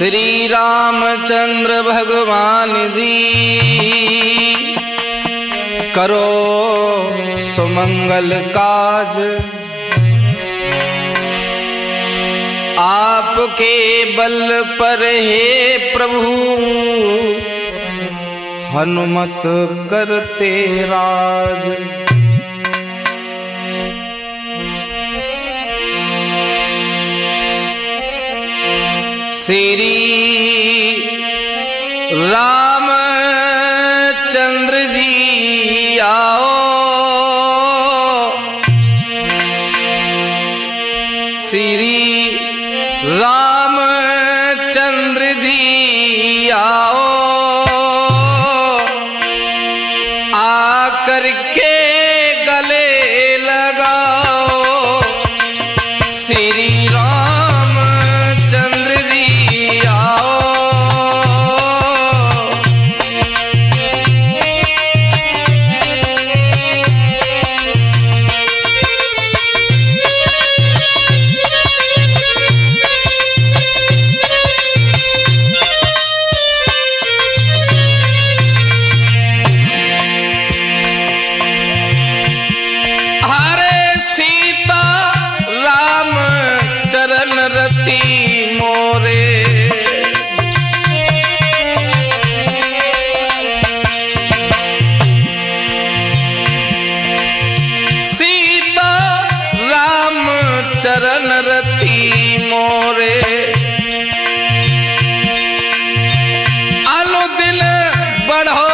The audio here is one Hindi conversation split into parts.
श्री रामचंद्र भगवान जी करो सुमंगल काज। आपके बल पर हे प्रभु हनुमत करते राज। श्री रामचंद्र जी आओ, श्री रामचंद्र जी आओ, आकर के गले लगाओ। श्री रामचंद्र जी आओ, रति मोरे। सीता राम चरण रति मोरे, अनुदिन बढ़ो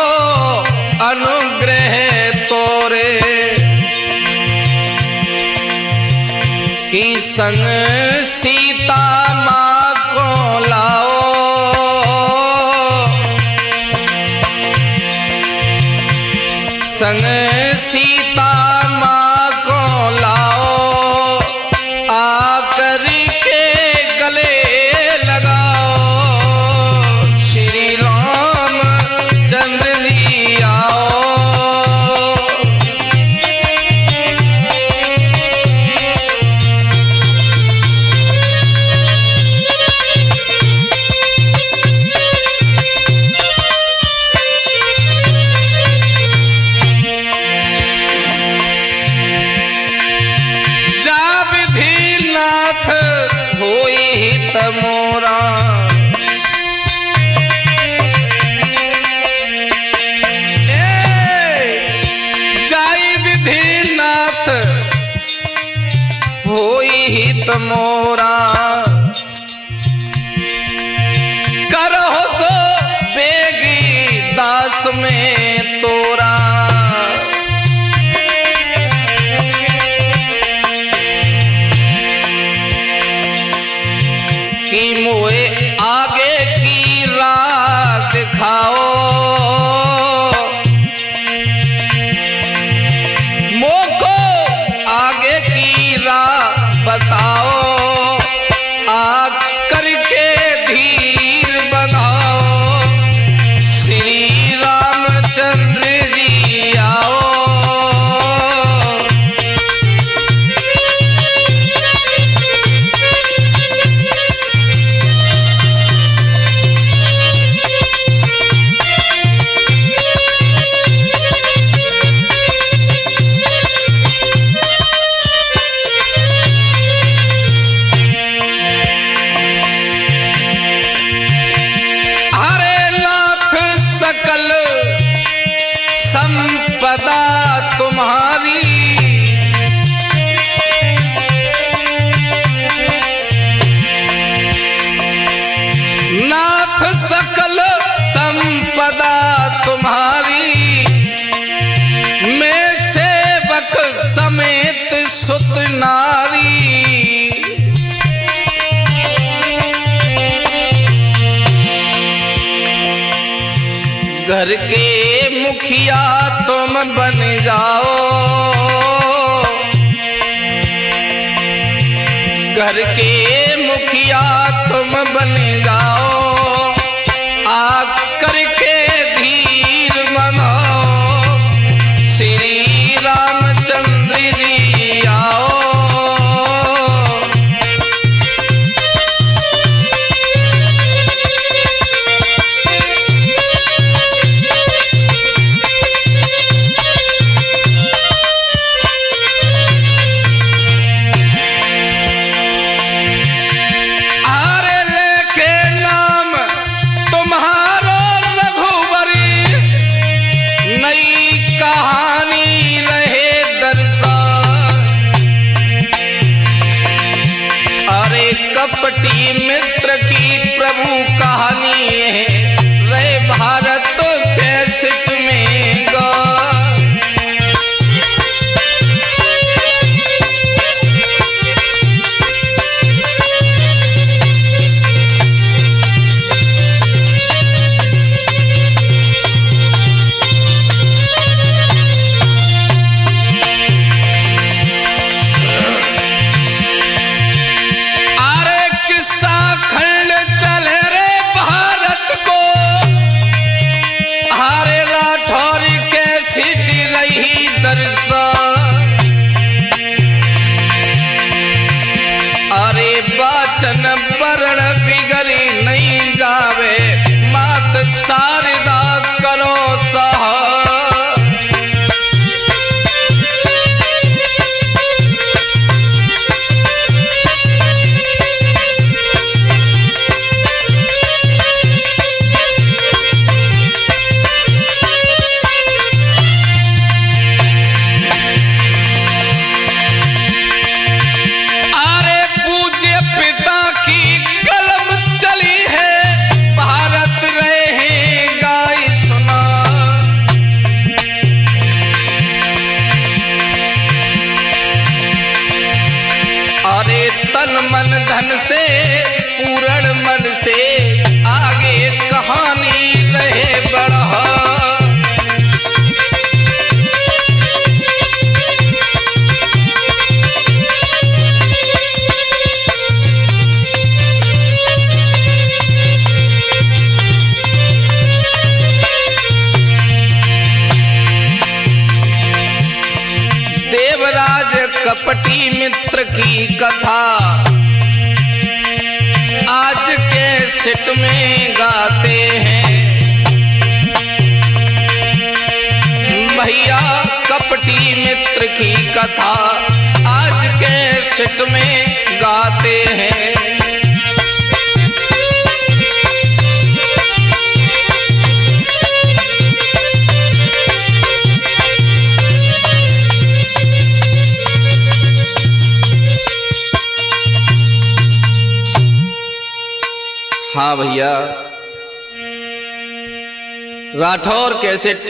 अनुग्रह तोरे। कि संग सीता माँ को लाओ, संग सीता माँ को लाओ, आकर के गले लगाओ। श्री रामचंद्र जी आओ, मोरा जाई विधिनाथ होई हित मोरा। करहो सो बेगी दास में तोरा। कि मोए आगे की राह दिखाओ, मोको आगे की राह बताओ, आकर के धीर बनाओ। श्री रामचंद्र जी आओ, संपदा तुम्हारी। नाथ सकल संपदा तुम्हारी, मैं सेवक समेत सुत नारी। घर के मुखिया तुम बन जाओ, घर के मुखिया तुम बन जाओ, आकर के धीर मनाओ। श्री रामचंद्र जी आओ, राजन वर्ण बिगड़ी नहीं जावे, मात शारदा करो सहा। मन धन से पूर्ण मन से आगे कहानी रहे बढ़ा। देवराज कपटी मित्र की कथा आज के सिट में गाते हैं। भैया कपटी मित्र की कथा आज के सिट में गाते हैं। हाँ भैया, राठौर कैसेट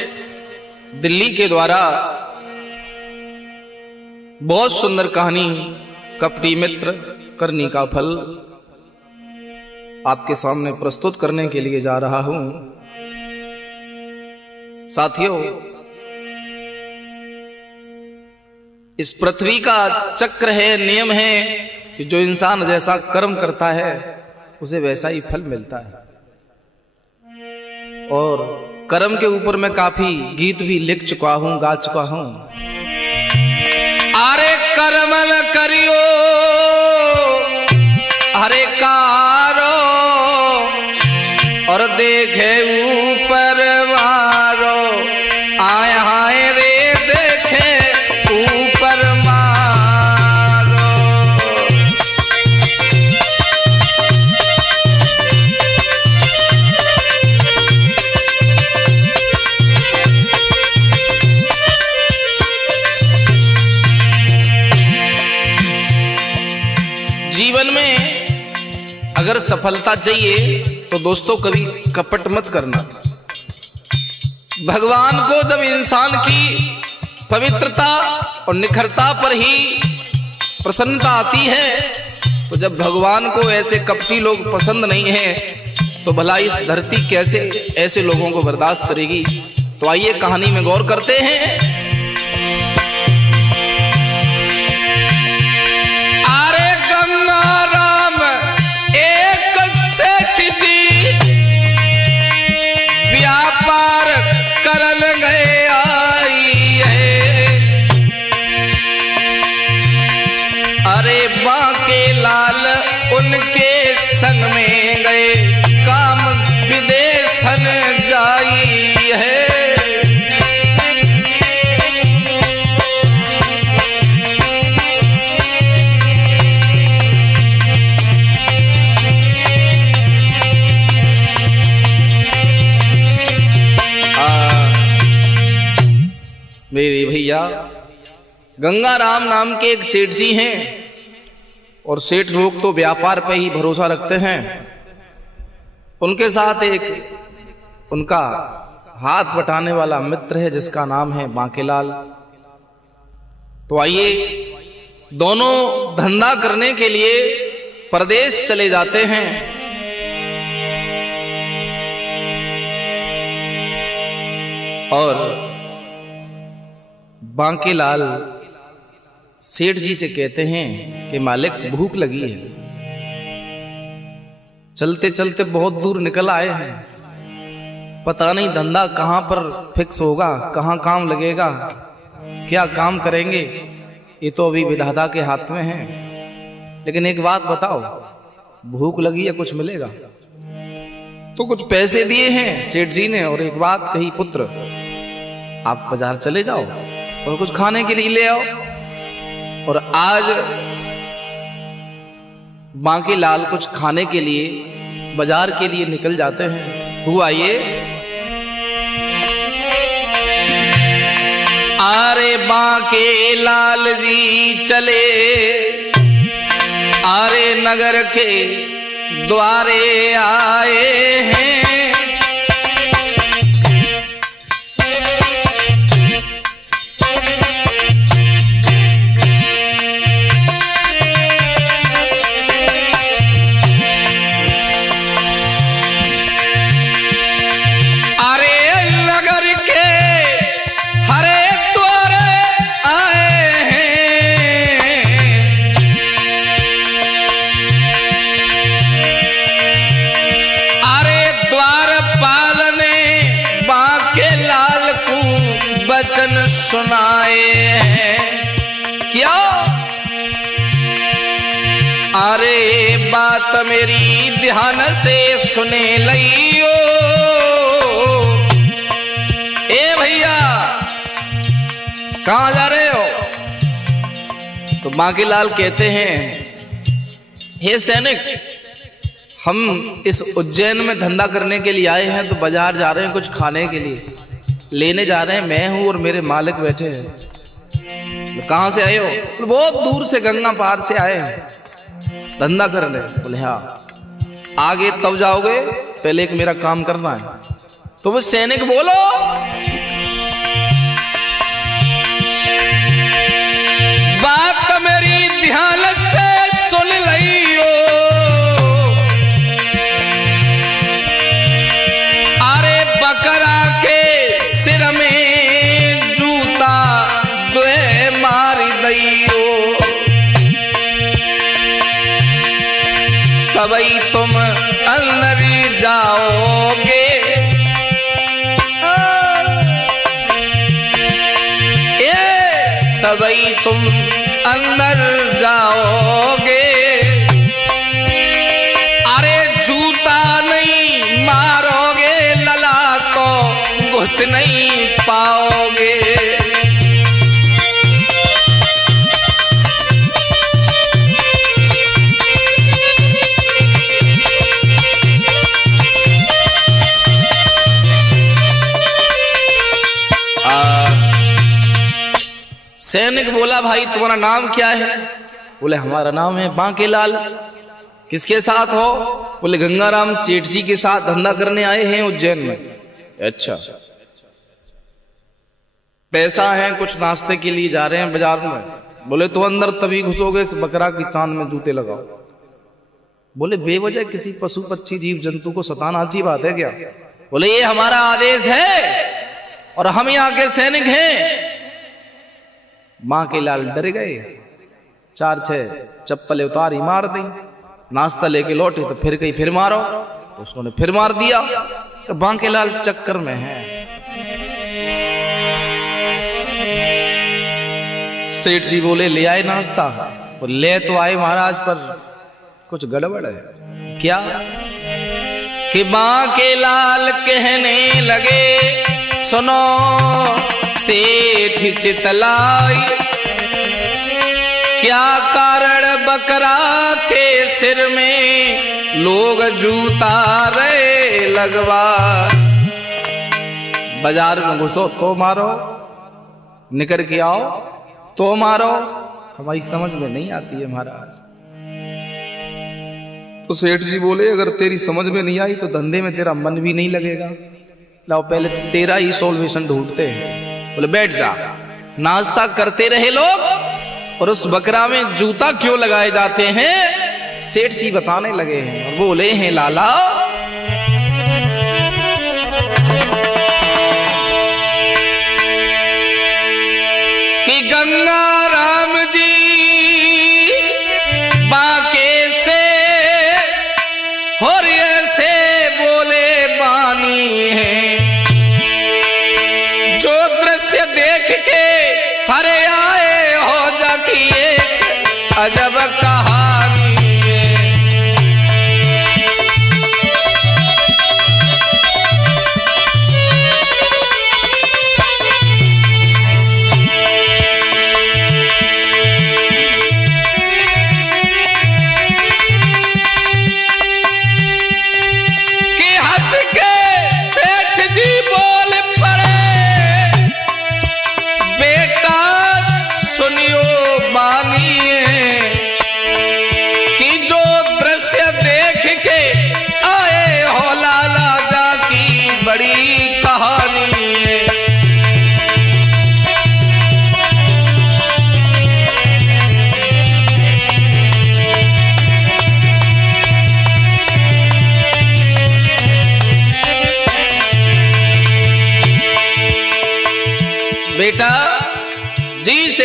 दिल्ली के द्वारा बहुत सुंदर कहानी कपटी मित्र करनी का फल आपके सामने प्रस्तुत करने के लिए जा रहा हूं। साथियों, इस पृथ्वी का चक्र है, नियम है कि जो इंसान जैसा कर्म करता है उसे वैसा ही फल मिलता है। और कर्म के ऊपर मैं काफी गीत भी लिख चुका हूं, गा चुका हूं। अरे कर्मल करियो हरे कारो और देखे ऊपर वारो, आए हाय रे देखे ऊपर मारो। जीवन में अगर सफलता चाहिए तो दोस्तों कभी कपट मत करना। भगवान को जब इंसान की पवित्रता और निखरता पर ही प्रसन्नता आती है, तो जब भगवान को ऐसे कपटी लोग पसंद नहीं है तो भला इस धरती कैसे ऐसे लोगों को बर्दाश्त करेगी। तो आइए कहानी में गौर करते हैं। लाल उनके संग में गए, काम विदेशन जाई है। मेरे भैया गंगाराम नाम के एक सेठ जी हैं, और सेठ लोग तो व्यापार पे ही भरोसा रखते हैं। उनके साथ एक उनका हाथ बटाने वाला मित्र है जिसका नाम है बांकेलाल। तो आइए दोनों धंधा करने के लिए परदेश चले जाते हैं। और बांकेलाल सेठ जी से कहते हैं कि मालिक भूख लगी है, चलते चलते बहुत दूर निकल आए हैं, पता नहीं धंधा कहां पर फिक्स होगा, कहां काम लगेगा, क्या काम करेंगे, ये तो अभी विधाता के हाथ में है। लेकिन एक बात बताओ, भूख लगी है, कुछ मिलेगा। तो कुछ पैसे दिए हैं सेठ जी ने और एक बात कही, पुत्र आप बाजार चले जाओ और कुछ खाने के लिए ले आओ। और आज बांके लाल कुछ खाने के लिए बाजार के लिए निकल जाते हैं। हुआ ये, अरे बांके लाल जी चले, अरे नगर के द्वारे आए हैं। सुनाए हैं क्या? अरे बात मेरी ध्यान से सुने लियो। ए भैया कहां जा रहे हो? तो बांके लाल कहते हैं, हे सैनिक, हम इस उज्जैन में धंधा करने के लिए आए हैं, तो बाजार जा रहे हैं कुछ खाने के लिए, लेने जा रहे हैं। मैं हूं और मेरे मालिक बैठे हैं। कहां से आए हो? बहुत दूर से, गंगा पार से आए हैं धंधा करने। बोले हाँ। आगे तब जाओगे, पहले एक मेरा काम करना है। तो वो सैनिक बोलो, बात मेरी ध्यान से सुन लियो। अरे बकरा के सिर में जूता द्वे मार दियो, तभी तुम अंदर जाओगे। तभी तुम अंदर जाओगे। अरे जूता नहीं मारोगे, लला को घुस नहीं पाओगे। सैनिक बोला, भाई तुम्हारा नाम क्या है? बोले हमारा नाम है बांके लाल। किसके साथ हो? बोले गंगाराम सेठ जी के साथ धंधा करने आए हैं उज्जैन में। अच्छा, पैसा है, कुछ नाश्ते के लिए जा रहे हैं बाजार में। बोले तो अंदर तभी घुसोगे, इस बकरा की चांद में जूते लगाओ। बोले बेवजह किसी पशु पक्षी जीव जंतु को सताना अच्छी बात है क्या? बोले ये हमारा आदेश है और हम यहाँ के सैनिक हैं। बांके लाल डर गए, 4-6 चप्पलें उतारी मार दी। नाश्ता लेके लौटे तो फिर कहीं फिर मारो, तो उसने फिर मार दिया। तो बांके लाल चक्कर में है। सेठ जी बोले ले आए नाश्ता? तो ले तो आए महाराज, पर कुछ गड़बड़ है। क्या? कि बांके लाल कहने लगे, सुनो सेठ चितलाई, क्या कारण बकरा के सिर में लोग जूता रे लगवा? बाजार में घुसो तो मारो, निकल के आओ तो मारो, हमारी समझ में नहीं आती है महाराज। तो सेठ जी बोले, अगर तेरी समझ में नहीं आई तो धंधे में तेरा मन भी नहीं लगेगा। लाओ पहले तेरा ही सॉल्यूशन ढूंढते हैं। बोले बैठ जा। नाश्ता करते रहे लोग, और उस बकरा में जूता क्यों लगाए जाते हैं सेठ जी बताने लगे हैं। और बोले हैं, लाला कि गंगा राम जी बांके से और ऐसे बोले बानी है, जो दृश्य देख के हरे आए हो जाकी एक अजब कहानी है।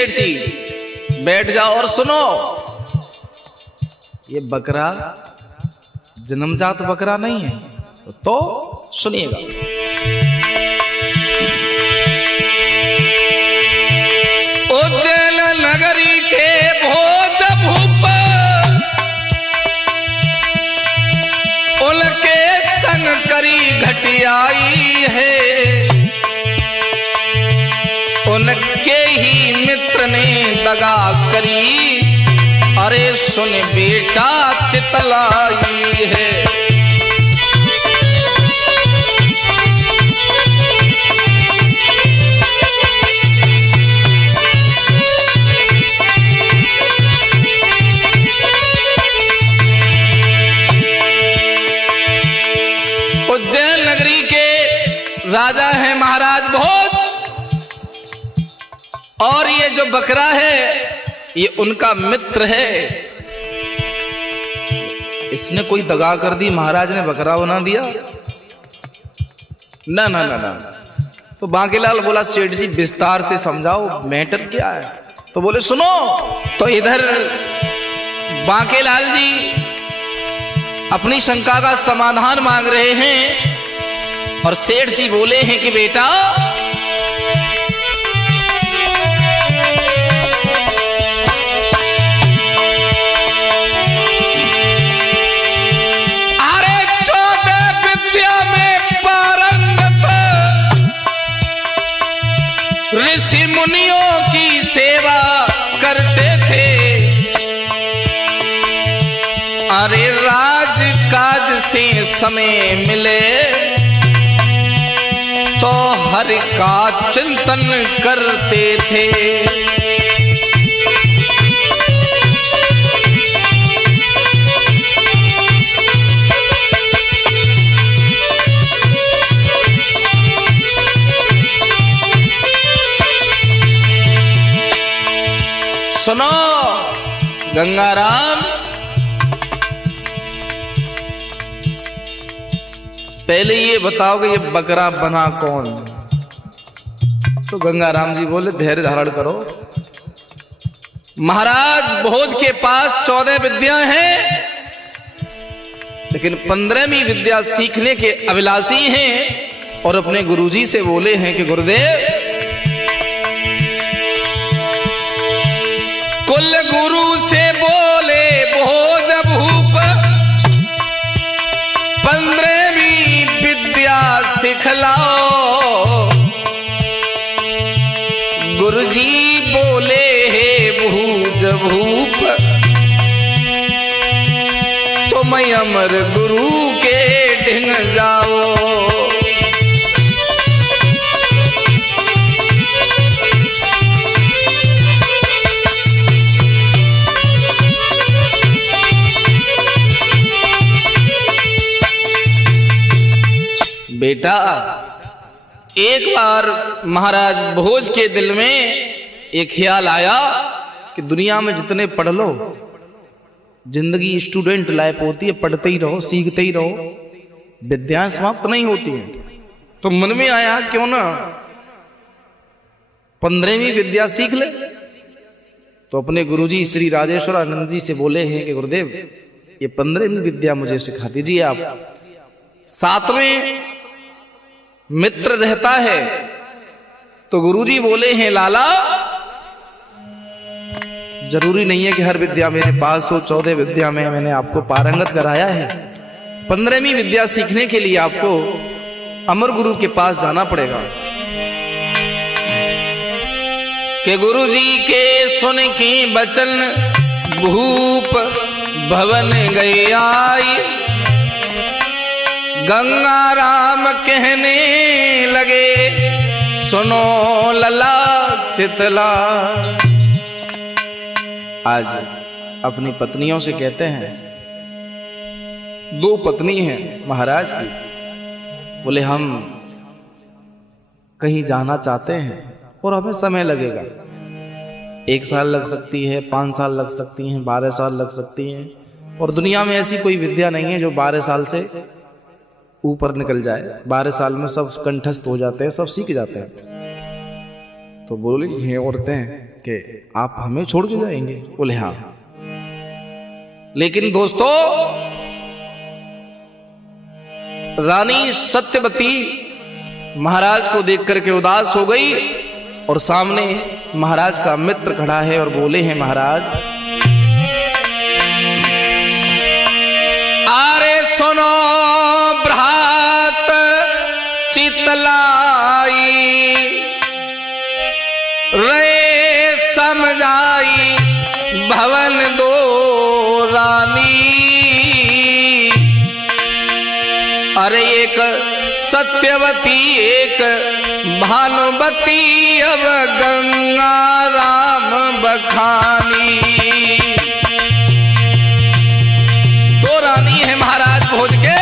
सेठ जी बैठ जाओ और सुनो। ये बकरा जन्मजात बकरा नहीं है, तो सुनिएगा। उज्जैन नगरी के भोज भूप उनके संग करी घटियाई है, उनके ही मित्र ने दगा करी, अरे सुन बेटा चितलाई है। उज्जैन नगरी के राजा हैं महाराज भोज, और ये जो बकरा है ये उनका मित्र है। इसने कोई दगा कर दी, महाराज ने बकरा बना दिया? ना ना ना ना। तो बांकेलाल बोला सेठ जी विस्तार से समझाओ, मैटर क्या है? तो बोले सुनो। तो इधर बांकेलाल जी अपनी शंका का समाधान मांग रहे हैं, और सेठ जी बोले हैं कि बेटा ऋषि मुनियों की सेवा करते थे, अरे राज काज से समय मिले तो हरि का चिंतन करते थे। सुनो गंगाराम, पहले ये बताओ कि ये बकरा बना कौन? तो गंगाराम जी बोले धैर्य धारण करो, महाराज भोज के पास 14 विद्या हैं, लेकिन 15वीं विद्या सीखने के अभिलाषी हैं, और अपने गुरुजी से बोले हैं कि गुरुदेव कुल गुरु से बोले भोज भूप 15वीं विद्या सिखलाओ। गुरुजी बोले हे भोज भूप तुम अमर गुरु के ढिंग जाओ। बेटा एक बार महाराज भोज के दिल में एक ख्याल आया कि दुनिया में जितने पढ़ लो, जिंदगी स्टूडेंट लाइफ होती है, पढ़ते ही रहो, सीखते ही रहो, विद्याएं समाप्त नहीं होती हैं। तो मन में आया क्यों ना 15वीं विद्या सीख ले। तो अपने गुरुजी श्री राजेश्वर आनंद जी से बोले हैं कि गुरुदेव ये 15वीं विद्या मुझे सिखा दीजिए आप। साथ में मित्र रहता है। तो गुरुजी बोले हैं लाला जरूरी नहीं है कि हर विद्या मेरे पास हो, 14 विद्या में मैंने आपको पारंगत कराया है। 15वीं विद्या सीखने के लिए आपको अमर गुरु के पास जाना पड़ेगा। कि गुरुजी के सुन के बचन भूप भवन गए आई, गंगाराम कहने लगे सुनो लला चितला। आज अपनी पत्नियों से कहते हैं, 2 पत्नी हैं महाराज की, बोले हम कहीं जाना चाहते हैं और हमें समय लगेगा, 1 साल लग सकती है, 5 साल लग सकती हैं, 12 साल लग सकती हैं, और दुनिया में ऐसी कोई विद्या नहीं है जो 12 साल से ऊपर निकल जाए। 12 साल में सब कंठस्थ हो जाते हैं, सब सीख जाते हैं। तो बोली ये औरतें कि आप हमें छोड़ के जाएंगे? बोले हाँ। लेकिन दोस्तों, रानी सत्यवती महाराज को देख करके उदास हो गई और सामने महाराज का मित्र खड़ा है और बोले हैं, महाराज आरे सुनो भ्रात चितलाई रे समझाई भवन दो रानी। अरे एक सत्यवती एक भानुवती अब गंगा राम बखानी। दो रानी है महाराज भोज के।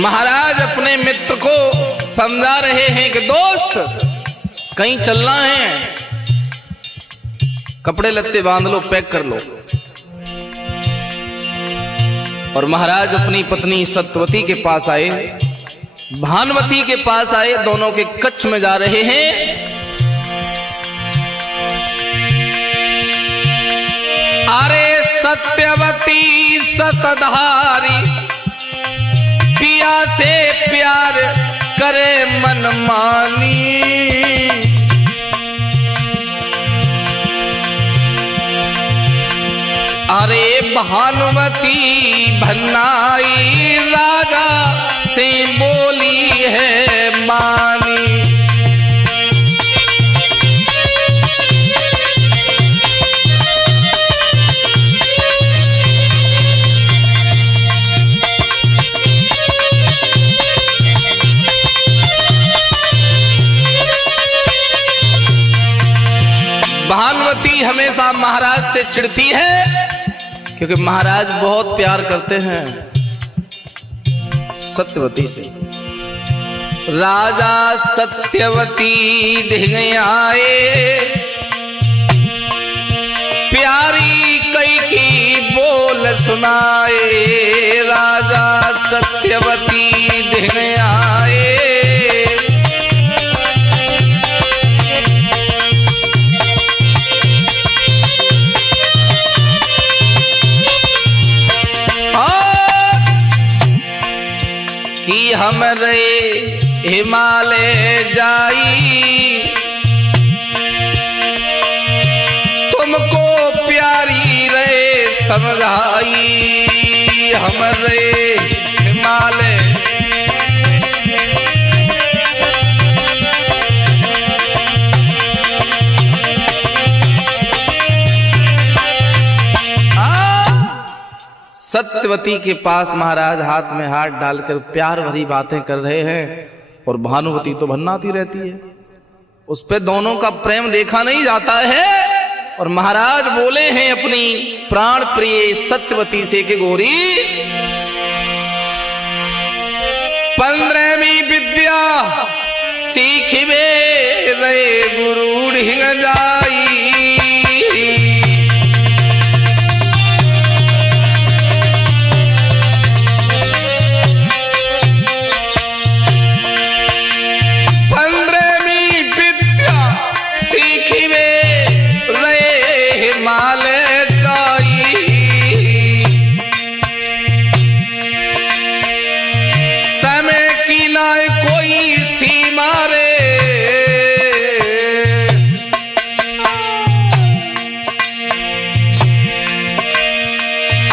महाराज अपने मित्र को समझा रहे हैं कि दोस्त कहीं चलना है, कपड़े लत्ते बांध लो, पैक कर लो। और महाराज अपनी पत्नी सत्यवती के पास आए, भानुवती के पास आए, दोनों के कच्छ में जा रहे हैं। अरे सत्यवती सतधारी पिया से प्यार करे मनमानी। अरे भानुवती भन्नाई राजा से बोली है मानी। भानुवती हमेशा महाराज से चिढ़ती है क्योंकि महाराज बहुत प्यार करते हैं सत्यवती से। राजा सत्यवती ढिंग आए, प्यारी कई की बोल सुनाए। राजा सत्यवती ढिंग आए, कि हमरे हिमालय जाई, तुमको प्यारी रे समझाई। हमरे हिमालय सत्यवती के पास महाराज हाथ में हाथ डालकर प्यार भरी बातें कर रहे हैं और भानुवती तो भन्नाती रहती है। उस पे दोनों का प्रेम देखा नहीं जाता है। और महाराज बोले हैं अपनी प्राण प्रिय सत्यवती से कि गोरी 15वीं विद्या सीखिबे रे गुरु ढिंग जाई। 15वीं विद्या सीखिबे रे हिमालय जाई। समय की ना कोई सीमा रे,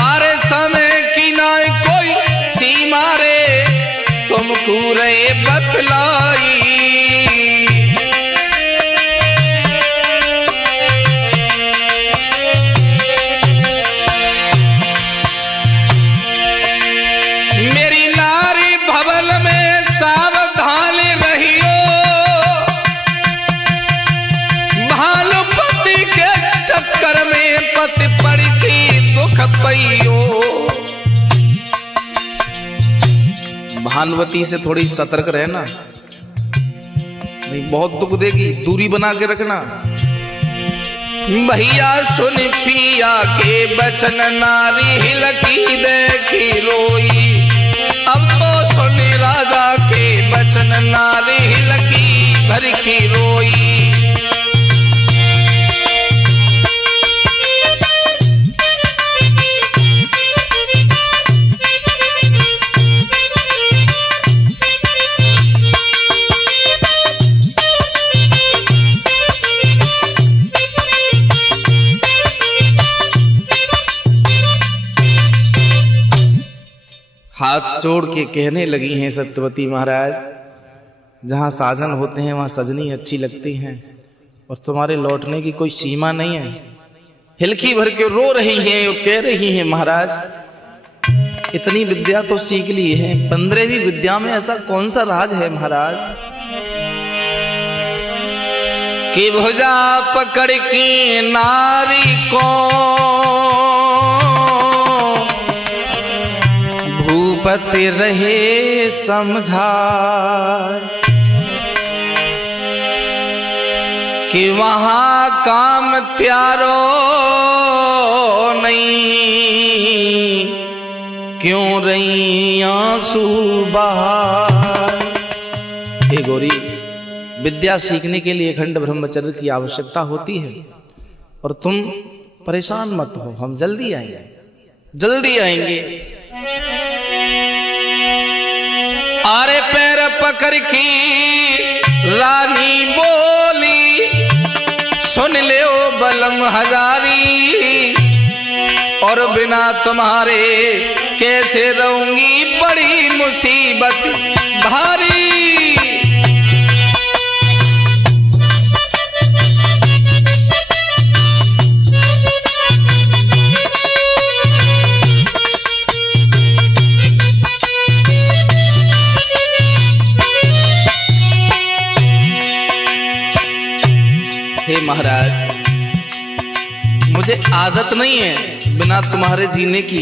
अरे समय की ना कोई सीमा रे, तुमको रे बतलाई। मेरी नारी भवन में सावधान रहियो, भानुपति के चक्कर में पति पड़ती दुख पइयो। भानुवती से थोड़ी सतर्क रहना, नहीं बहुत दुख देगी, दूरी बना के रखना। भैया सुन पिया के बचन नारी हिलकी देखी रोई, अब तो सुन राजा के बचन नारी हिलकी भर की रोई। हाथ जोड़ के कहने लगी हैं सत्यवती महाराज, जहाँ साजन होते हैं वहाँ सजनी अच्छी लगती हैं और तुम्हारे लौटने की कोई सीमा नहीं है। हिलकी भर के रो रही हैं और कह रही हैं महाराज इतनी विद्या तो सीख ली है, 15वीं विद्या में ऐसा कौन सा राज है महाराज कि भुजा पकड़ के नारी को भूपति रहे समझा, कि वहां काम प्यारो नहीं, क्यों रही आंसू बहार। हे गौरी, विद्या सीखने के लिए अखंड ब्रह्मचर्य की आवश्यकता होती है और तुम परेशान मत हो, हम जल्दी आएंगे, जल्दी आएंगे। आरे पैर पकड़ की रानी बोली, सुन ले ओ बलम हजारी, और बिना तुम्हारे कैसे रहूंगी बड़ी मुसीबत भारी। हे महाराज, मुझे आदत नहीं है बिना तुम्हारे जीने की।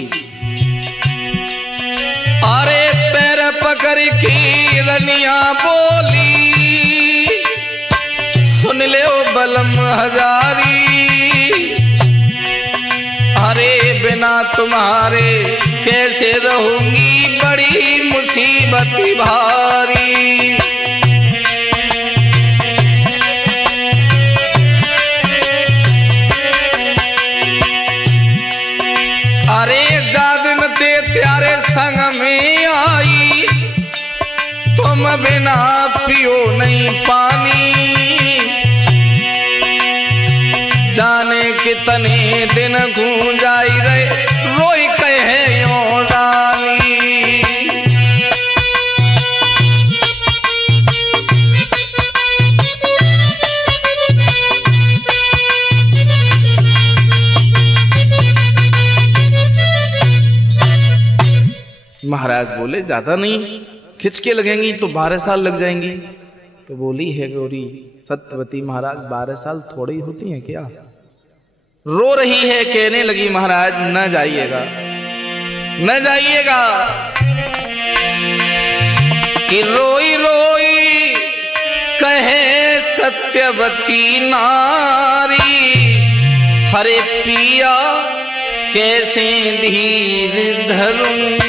अरे पैर पकड़ के रनिया बोली, सुन ले ओ बलम हजारी, अरे बिना तुम्हारे कैसे रहूंगी बड़ी मुसीबत भारी। संग में आई तुम बिना पियो नहीं पानी, जाने कितने दिन गूंजाई रहे रोई कहे यो रानी। महाराज बोले ज्यादा नहीं, खिंच के लगेंगी तो 12 साल लग जाएंगी। तो बोली है गौरी सत्यवती महाराज 12 साल थोड़ी होती हैं क्या। रो रही है, कहने लगी महाराज न जाइएगा, न जाइएगा, कि रोई रोई कहे सत्यवती नारी, हरे पिया कैसे धीर धरूंगी।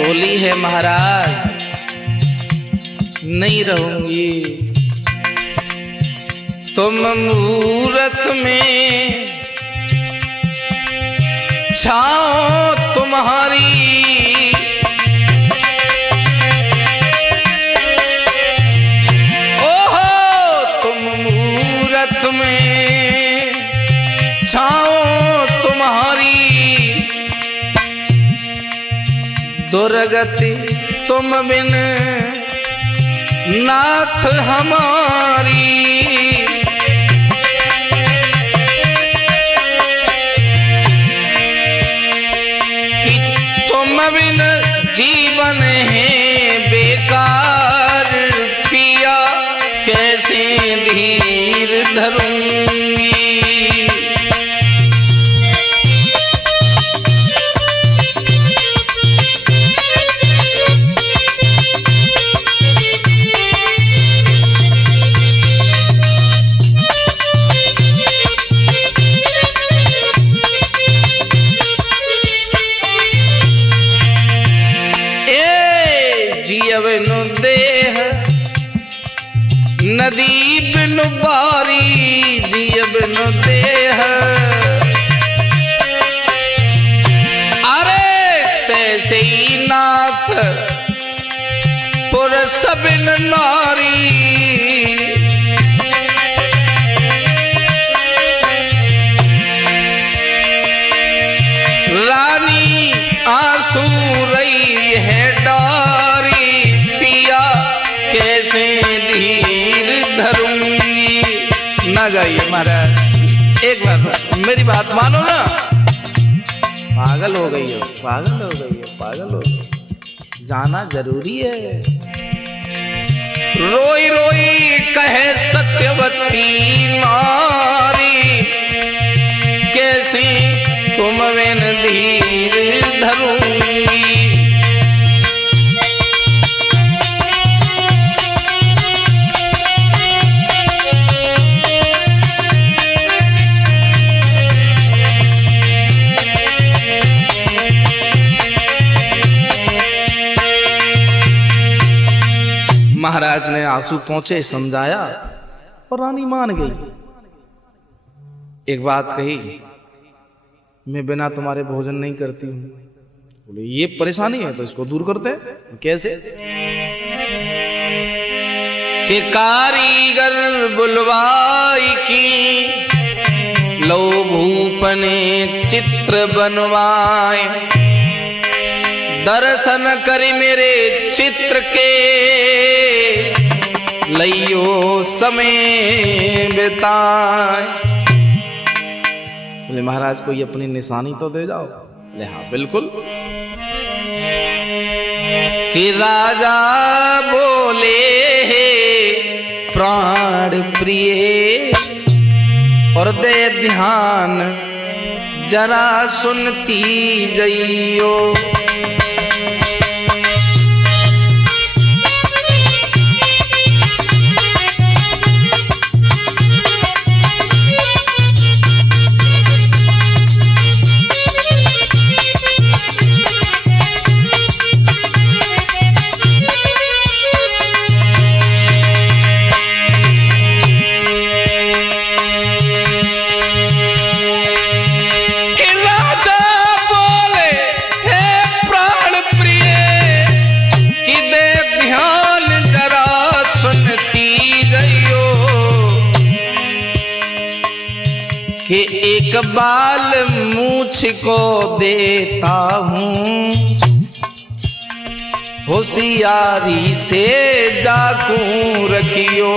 बोली है महाराज नहीं रहूंगी, तुम मूरत में छाओ तुम्हारी, ओहो तुम मूरत में छाओ तुम्हारी, दुर्गति तुम बिन नाथ हमारी। बेकार पिया कैसे धीर धरूंगी। जियवनु देह नदी बिनु बारी, जियवनु देह अरे तैसे ही नाथ पुरुष बिन नारी। रानी आंसू रही है डारी, पिया कैसे धीर धरूंगी। ना जाइए महाराज, एक बार मेरी बात मानो ना। पागल हो गई हो, पागल हो गई हो, पागल हो गई। जाना जरूरी है। रोई रोई कहे सत्यवती नारी, कैसे तुम बिन धीर धरूंगी। महाराज ने आंसू पहुंचे समझाया और रानी मान गई। एक बात कही, मैं बिना तुम्हारे भोजन नहीं करती हूं। बोले ये परेशानी है तो इसको दूर करते हैं। कैसे? कि कारीगर बुलवाई की लो भूपने चित्र बनवाए, दर्शन करी मेरे चित्र के लइयो समय बिताए। बोले महाराज कोई अपनी निशानी तो दे जाओ। बोले हाँ बिल्कुल। कि राजा बोले प्राण प्रिय और दे ध्यान जरा सुनती जइयो। कि एक बाल मूछ को देता हूँ, होशियारी से जाकू रखियो।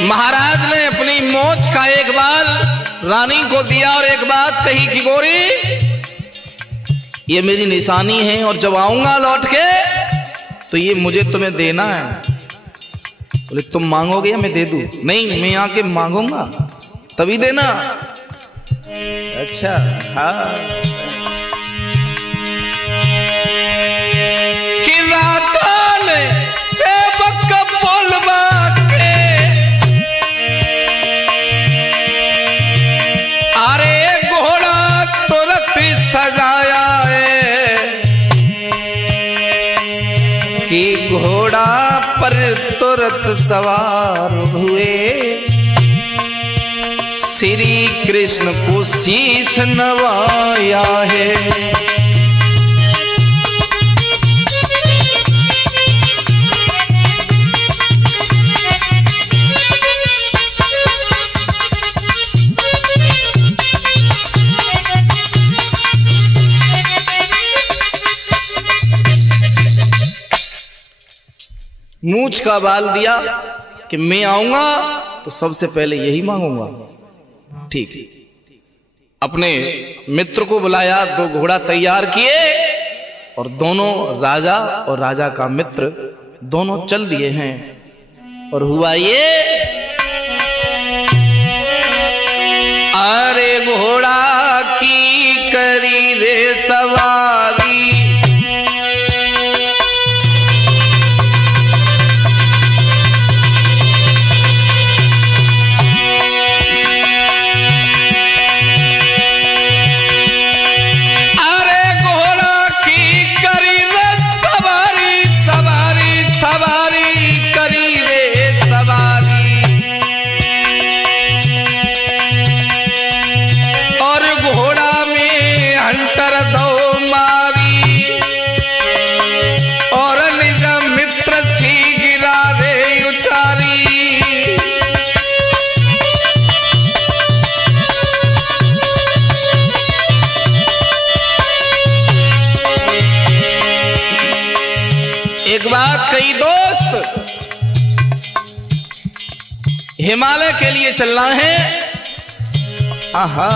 महाराज ने अपनी मोछ का एक बाल रानी को दिया और एक बात कही कि गोरी ये मेरी निशानी है और जब आऊंगा लौट के तो ये मुझे तुम्हें देना है। बोले तुम मांगोगे या मैं दे दूं? नहीं, मैं आके मांगूंगा तभी देना। अच्छा हाँ। कि राजा ने सेवक बोलवा के अरे घोड़ा तुरंत सजाया है कि घोड़ा पर तुरंत सवार हुए, श्री कृष्ण को शीश नवाया है। मूंछ का बाल दिया कि मैं आऊंगा तो सबसे पहले यही मांगूंगा। ठीक, अपने मित्र को बुलाया, 2 घोड़ा तैयार किए और दोनों, राजा और राजा का मित्र, दोनों चल दिए हैं। और हुआ ये, अरे घोड़ा की करी रे सवारी, एक बात कही दोस्त, हिमालय के लिए चलना है। आहा,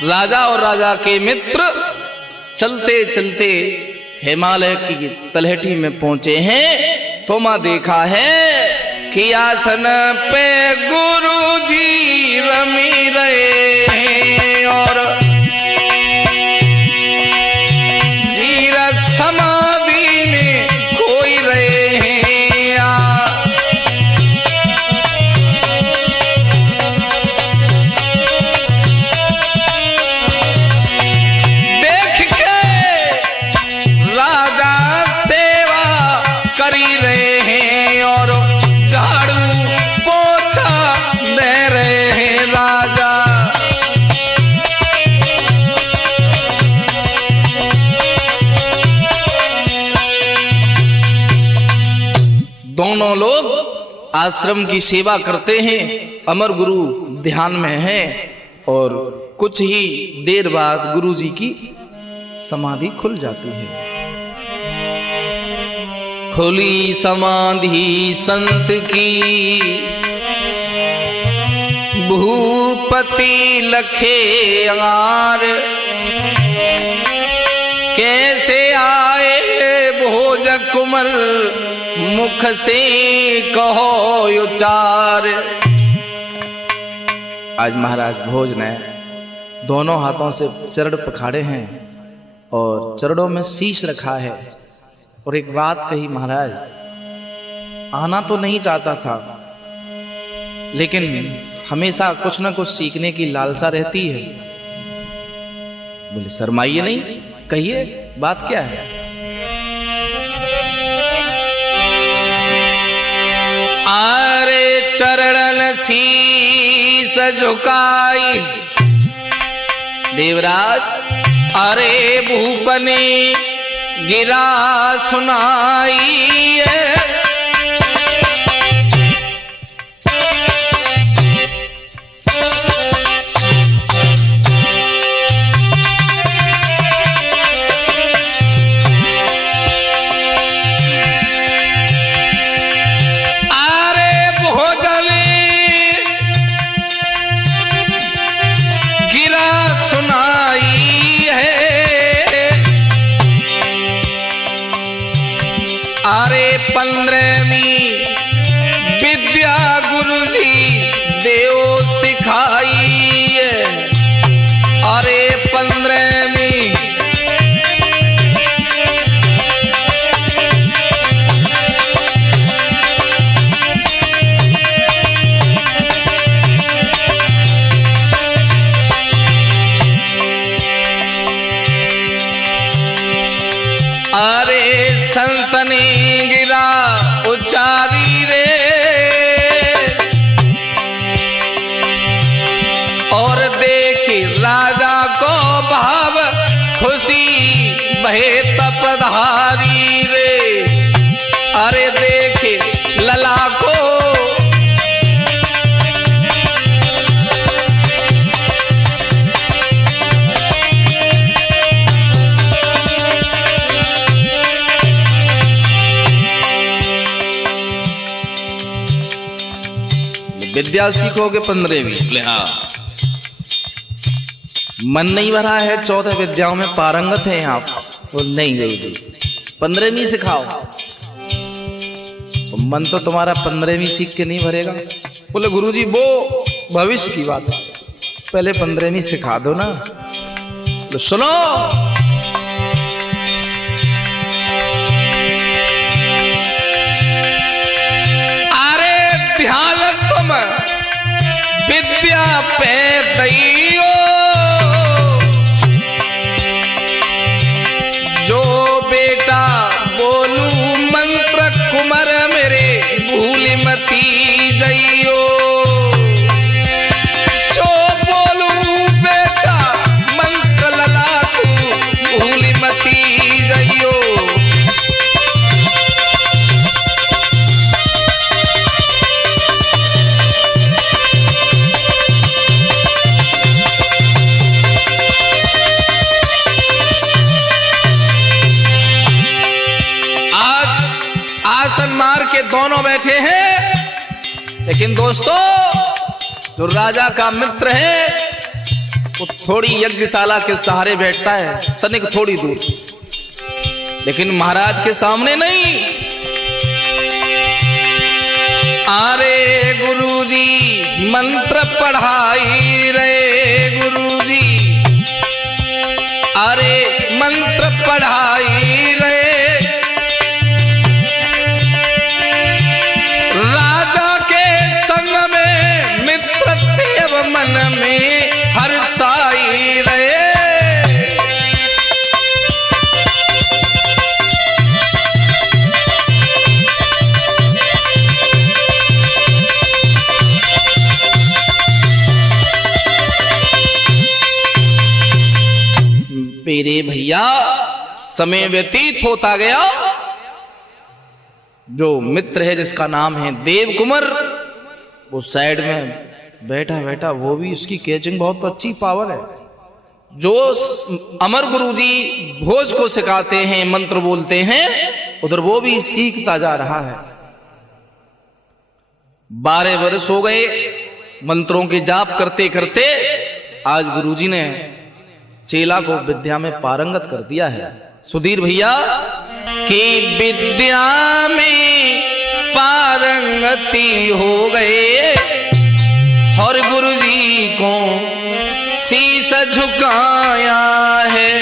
राजा और राजा के मित्र चलते चलते हिमालय की तलहटी में पहुंचे हैं। तो मां देखा है कि आसन पे गुरुजी रमी रहे हैं और धीर समाधि में खोई रहे हैं। दोनों लोग आश्रम की सेवा करते हैं। अमर गुरु ध्यान में है और कुछ ही देर बाद गुरु जी की समाधि खुल जाती है। खुली समाधि संत की भूपति लखे अंगार, कैसे आए भोज कुमर मुख से कहो उचार। आज महाराज भोज ने दोनों हाथों से चरण पखाड़े हैं और चरणों में शीश रखा है और एक बात कही, महाराज आना तो नहीं चाहता था लेकिन हमेशा कुछ ना कुछ सीखने की लालसा रहती है। बोले शर्माइए नहीं, कहिए बात क्या है। आरे चरणन शीस झुकाई देवराज, अरे भूपने गिरा सुनाई तने गिरा उचारी रे, और देखे राजा को भाव खुशी बहे तपधारी रे। अरे देखे लला को विद्या सीखोगे 15वीं। हाँ, मन नहीं भरा है 14 विद्याओं में पारंगत हैं आप, तो नहीं गुरुजी 15वीं सिखाओ। तो मन तो तुम्हारा 15वीं सीख के नहीं भरेगा। बोले गुरुजी वो भविष्य की बात है, पहले 15वीं सिखा दो ना। तो सुनो, अरे ध्यान तुम विद्या पे दैयो, जो बेटा बोलू मंत्र कुमार मेरे भूल मती जइयो। जो बोलू बेटा मंत्र लला तू भूल मती जइयो। मार के दोनों बैठे हैं, लेकिन दोस्तों जो राजा का मित्र है वो थोड़ी यज्ञशाला के सहारे बैठता है, तनिक थोड़ी दूर, लेकिन महाराज के सामने नहीं। अरे गुरुजी मंत्र पढ़ाई रे गुरुजी, अरे मंत्र पढ़ाई रे। मन में हर्षाई रहे, मेरे भैया समय व्यतीत होता गया। जो मित्र है जिसका नाम है देव कुमार, वो साइड में बैठा बैठा, वो भी उसकी कैचिंग बहुत अच्छी पावर है। जो अमर गुरुजी भोज को सिखाते हैं, मंत्र बोलते हैं, उधर वो भी सीखता जा रहा है। 12 वर्ष हो गए मंत्रों के जाप करते करते, आज गुरुजी ने चेला को विद्या में पारंगत कर दिया है। सुधीर भैया की विद्या में पारंगति हो गए, और गुरुजी को शीश झुकाया है।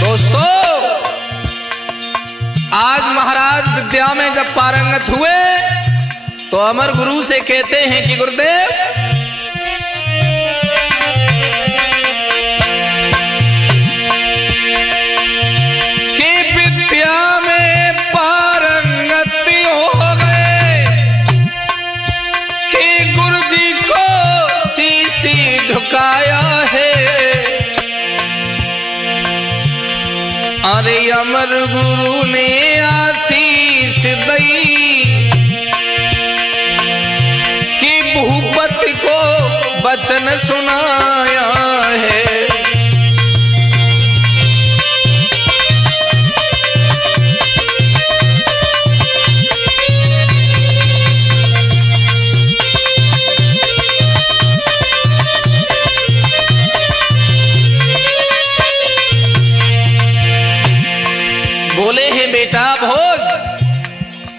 दोस्तों, आज महाराज विद्या में जब पारंगत हुए तो अमर गुरु से कहते हैं कि गुरुदेव कि विद्या में पारंगति हो गए, कि गुरुजी को शीश झुकाया है। अरे अमर गुरु ने आशीष दई कि भूपति को वचन सुनाया है। बोले हैं बेटा भोज,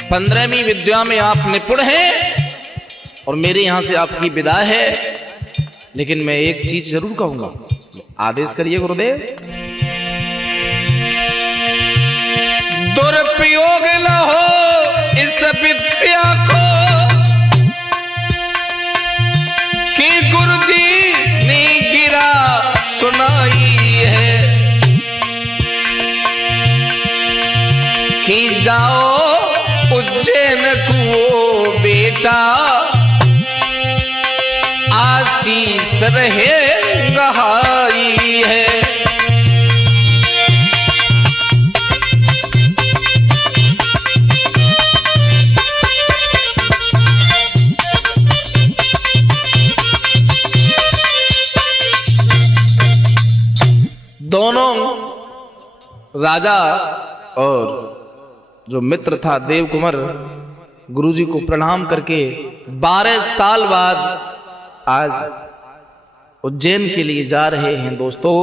15वीं विद्या में आप निपुण हैं और मेरे यहां से आपकी विदा है, लेकिन मैं एक चीज जरूर कहूंगा। आदेश करिए गुरुदेव। दुरुपयोग न हो इस विद्या को, कि गुरुजी ने गिरा सुनाई है, कि जाओ उज्जैन को बेटा आशीष रहे गहाई है। दोनों राजा और जो मित्र था देवकुमार गुरुजी को प्रणाम करके 12 साल बाद आज उज्जैन के लिए जा रहे हैं। दोस्तों,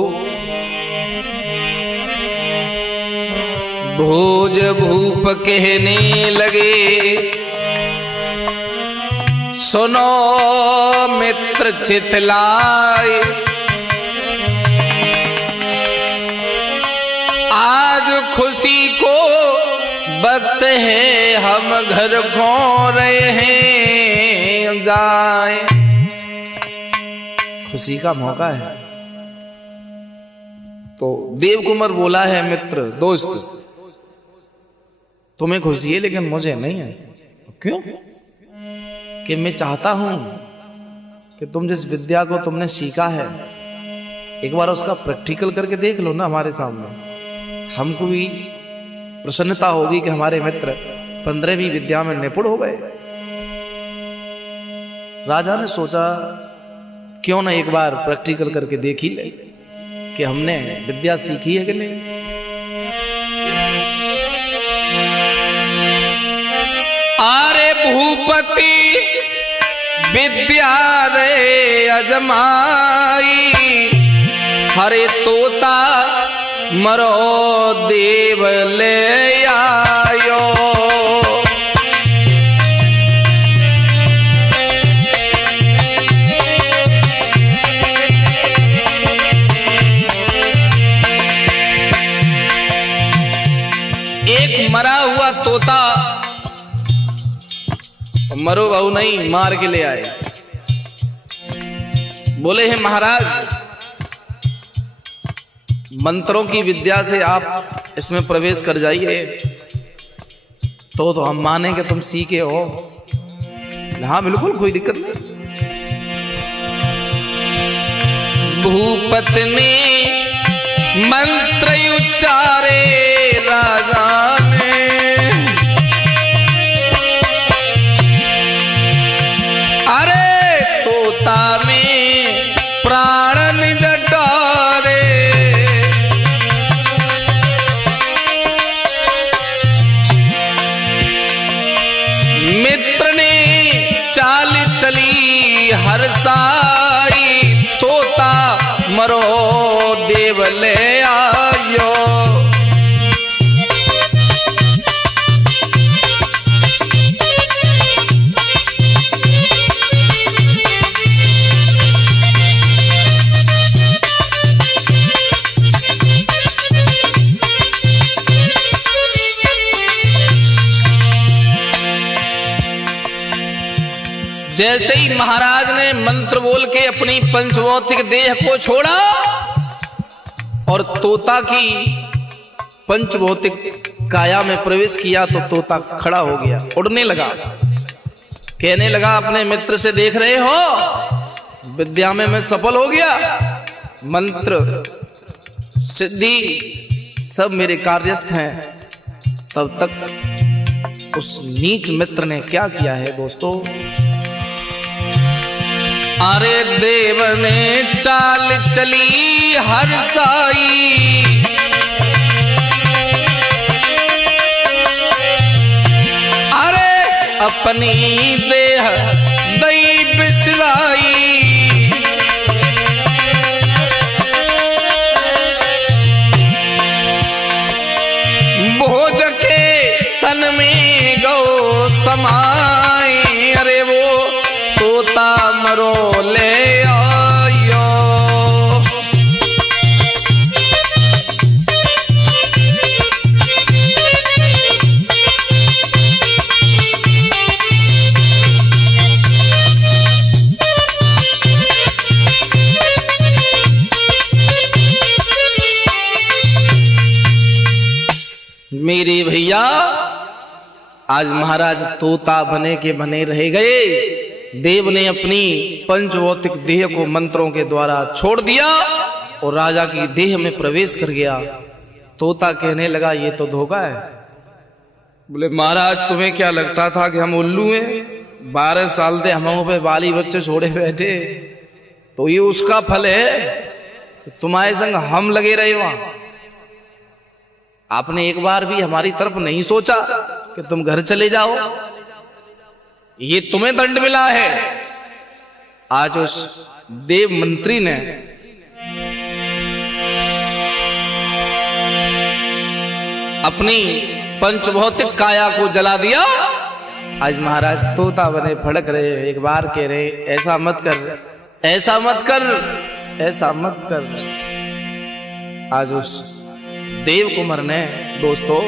भोज भूप कहने लगे, सुनो मित्र चितलाए, आज खुशी को वक्त है, हम घर को रहे हैं जाए। खुशी का मौका है। तो देवकुमार बोला है, मित्र दोस्त तुम्हें खुशी है लेकिन मुझे नहीं है। क्यों? कि मैं चाहता हूं कि तुम जिस विद्या को तुमने सीखा है एक बार उसका प्रैक्टिकल करके देख लो ना हमारे सामने। हमको भी प्रसन्नता होगी कि हमारे मित्र 15वीं विद्या में निपुण हो गए। राजा ने सोचा क्यों ना एक बार प्रैक्टिकल करके देख ही ले कि हमने विद्या सीखी है कि नहीं। आरे भूपति विद्या रे अजमाई, हरे तोता मरो देव ले आयो। एक मरा हुआ तोता, मरो बहु नहीं मार के ले आए। बोले हैं महाराज, मंत्रों की विद्या से आप इसमें प्रवेश कर जाइए तो हम माने कि तुम सीखे हो। हाँ बिल्कुल, कोई दिक्कत नहीं। भूपत ने मंत्र उच्चारे राजा ने, अरे तोता में प्राण निज डारे, मित्र ने चाल चली हरसाई, तोता मरो देव ले आयो। जैसे ही महाराज ने मंत्र बोल के अपनी पंचभौतिक देह को छोड़ा और तोता की पंचभौतिक काया में प्रवेश किया तो तोता खड़ा हो गया, उड़ने लगा। कहने लगा अपने मित्र से, देख रहे हो विद्या में मैं सफल हो गया, मंत्र सिद्धि सब मेरे कार्यस्थ हैं। तब तक उस नीच मित्र ने क्या किया है दोस्तों, अरे देव ने चाल चली हरसाई, अरे अपनी देह दई बिसराई, भोज के तन में गौ समाई, अरे वो तोता मरो ले आयो। आज महाराज तोता बने के बने रह गए। देव ने अपनी पंचभौतिक देह को मंत्रों के द्वारा छोड़ दिया और राजा की देह में प्रवेश कर गया। तोता कहने लगा ये तो धोखा है। बोले महाराज तुम्हें क्या लगता था कि हम उल्लू हैं? 12 साल से हम पे बाली बच्चे छोड़े बैठे, तो ये उसका फल है। तुम्हारे संग हम लगे रहे वहां। आपने एक बार भी हमारी तरफ नहीं सोचा कि तुम घर चले जाओ? ये तुम्हें दंड मिला है। आज उस देव मंत्री ने अपनी पंचभौतिक काया को जला दिया। आज महाराज तोता बने फड़क रहे। एक बार कह रहे ऐसा मत कर, ऐसा मत कर, ऐसा मत कर। आज उस देव कुमार ने दोस्तों,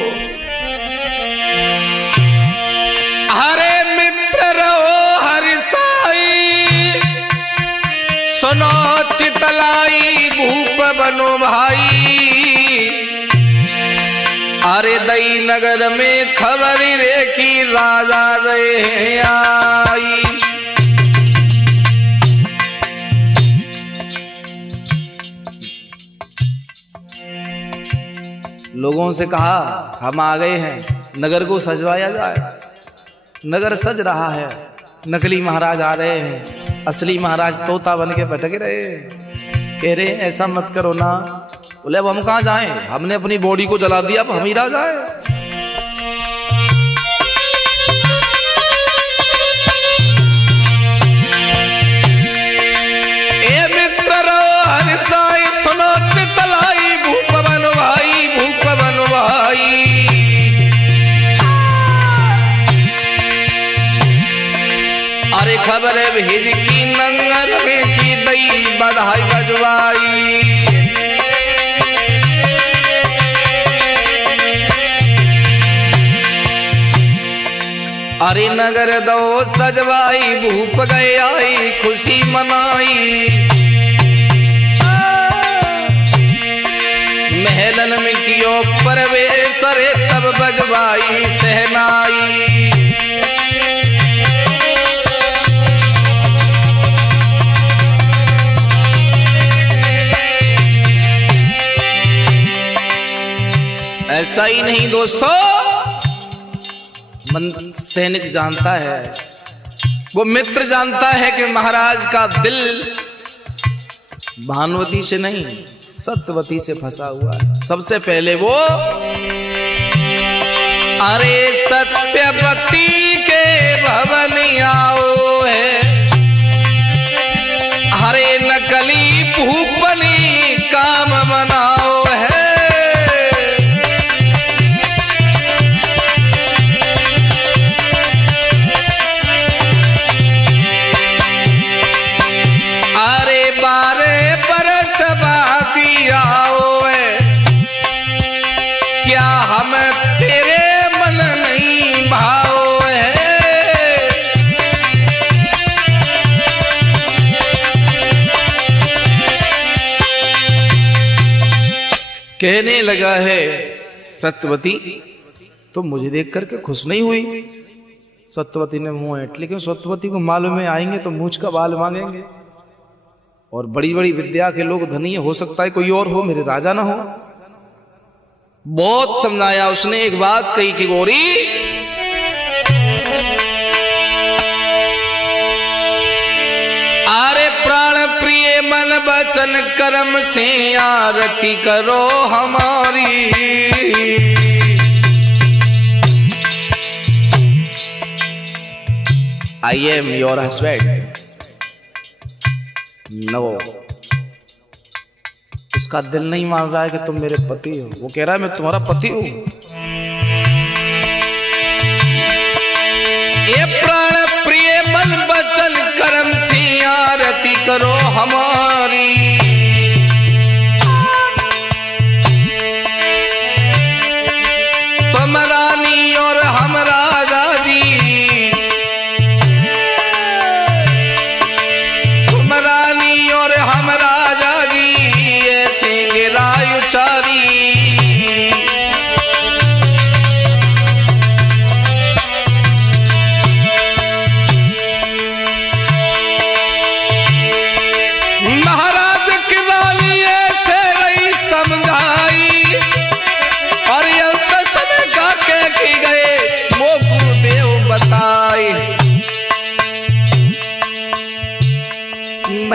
हरे मित्र रहो हरिसाई, सुनो चितलाई भूप बनो भाई। अरे दई नगर में खबर रे की राजा रे आई। लोगों से कहा हम आ गए हैं, नगर को सजवाया जाए। नगर सज रहा है, नकली महाराज आ रहे हैं, असली महाराज तोता बन के भटक रहे। कह रहे ऐसा मत करो ना। बोले अब हम कहां जाएं? हमने अपनी बॉडी को जला दिया, अब हम ही राजा है। ए मित्र रो हरिसाई, सुनो चितलाई भूप बनो भाई, भूप बनो भाई। अरे खबर भेज की नंगर में की दई बधाई बजवाई। अरे नगर दो सजवाई, भूप गए आई खुशी मनाई। महलन में कियो प्रवेश, रे तब बजवाई सहनाई। ऐसा ही नहीं दोस्तों, सैनिक जानता है, वो मित्र जानता है कि महाराज का दिल भानुवती से नहीं सत्यवती से फंसा हुआ है। सबसे पहले वो अरे सत्यवती के भवन आओ है, हरे नकली भूपनी काम बनाओ है। क्या हम तेरे मन नहीं भाव है? कहने लगा है सत्यवती तुम मुझे देख करके खुश नहीं हुई? सत्यवती ने मुंह ऐंठ, लेकिन सत्यवती को मालूम है आएंगे तो मूंछ का बाल मांगेंगे, और बड़ी बड़ी विद्या के लोग धनी हो सकता है कोई और हो, मेरे राजा ना हो। बहुत समझाया उसने। एक बात कही कि गोरी अरे प्राण प्रिय मन वचन कर्म से आरती करो हमारी। I am your husband. No, उसका दिल नहीं मान रहा है कि तुम मेरे पति हो। वो कह रहा है मैं तुम्हारा पति हूं। ये प्राण प्रिय मन वचन कर्म से आरती करो हमारी। तुम रानी और हम राजा जी, तुम रानी और हम राजा जी, ऐसे गिरायुचारी।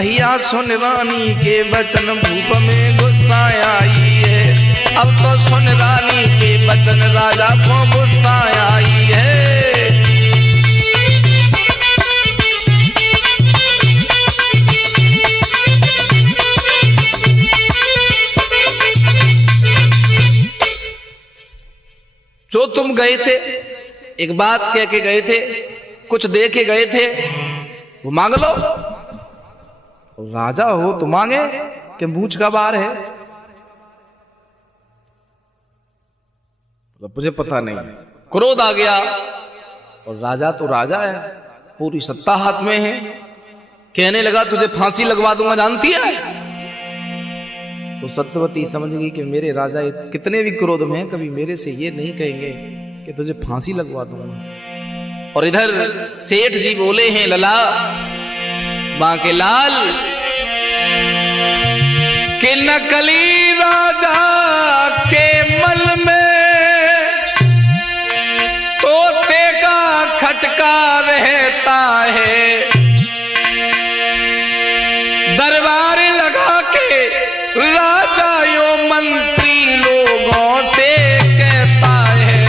भैया सुन रानी के वचन, भूप में गुस्सा आई है। अब तो सुन रानी के वचन, राजा को गुस्सा आई है। जो तुम गए थे, एक बात कह के गए थे, कुछ दे के गए थे, वो मांग लो। राजा हो तो मांगे कि मूंछ का बार है। मुझे पता नहीं, क्रोध आ गया। और राजा तो राजा है, पूरी सत्ता हाथ में है। कहने लगा तुझे फांसी लगवा दूंगा, जानती है। तो सत्यवती समझ गई कि मेरे राजा कितने भी क्रोध में हैं, कभी मेरे से ये नहीं कहेंगे कि तुझे फांसी लगवा दूंगा। और इधर सेठ जी बोले हैं, लला मां के लाल, कि नकली राजा के मन में तोते का खटका रहता है। दरबार लगा के राजा यो मंत्री लोगों से कहता है,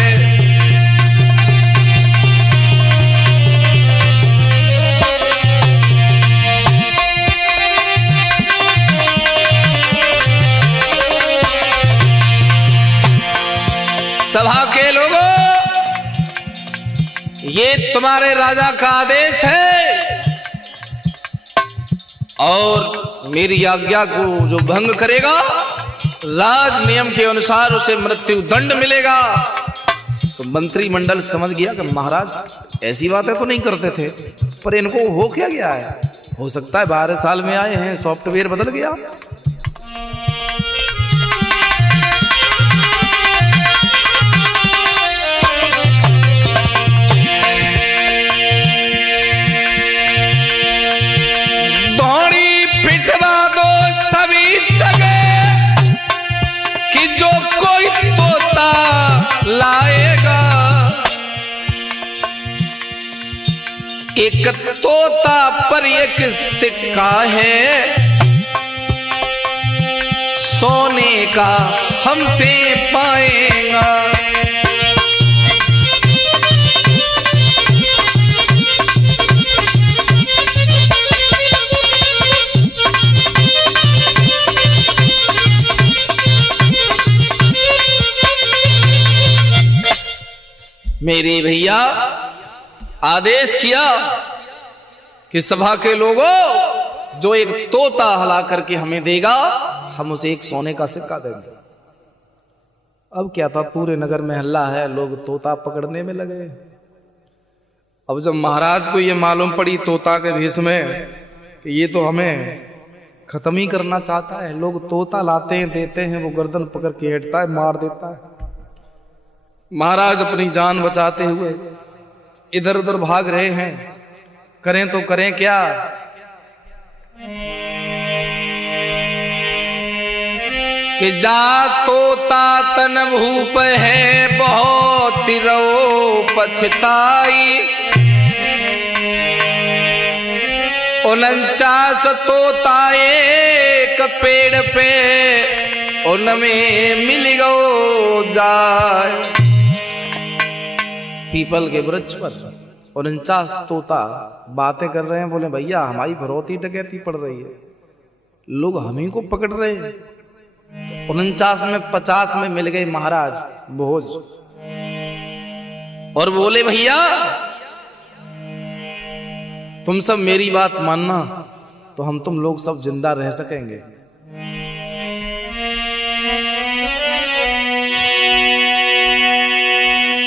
सभा के लोगों, ये तुम्हारे राजा का आदेश है और मेरी आज्ञा को जो भंग करेगा, राज नियम के अनुसार उसे मृत्यु दंड मिलेगा। तो मंत्रिमंडल समझ गया कि महाराज ऐसी बातें तो नहीं करते थे, पर इनको हो क्या गया है। हो सकता है 12 साल में आए हैं, सॉफ्टवेयर बदल गया। लाएगा एक तोता पर एक सिक्का है, सोने का हमसे पाएगा। मेरे भैया आदेश किया कि सभा के लोगों, जो एक तोता हला करके हमें देगा, हम उसे एक सोने का सिक्का देंगे। अब क्या था, पूरे नगर में हल्ला है, लोग तोता पकड़ने में लगे। अब जब महाराज को ये मालूम पड़ी तोता के भेष में कि ये तो हमें खत्म ही करना चाहता है, लोग तोता लाते हैं, देते हैं, वो गर्दन पकड़ के हेटता है, मार देता है। महाराज अपनी जान बचाते हुए इधर उधर भाग रहे हैं, करें तो करें क्या। कि जा तोता तन भूप है, बहुत रो पछताई। 49 तोता एक पेड़ पे, उनमें मिल गो जाए। पीपल के वृक्ष पर 49 तोता बातें कर रहे हैं। बोले भैया हमारी भरौती डकैती पड़ रही है, लोग हम ही को पकड़ रहे हैं। तो 49 में 50 में मिल गए महाराज भोज। और बोले भैया तुम सब मेरी बात मानना, तो हम तुम लोग सब जिंदा रह सकेंगे।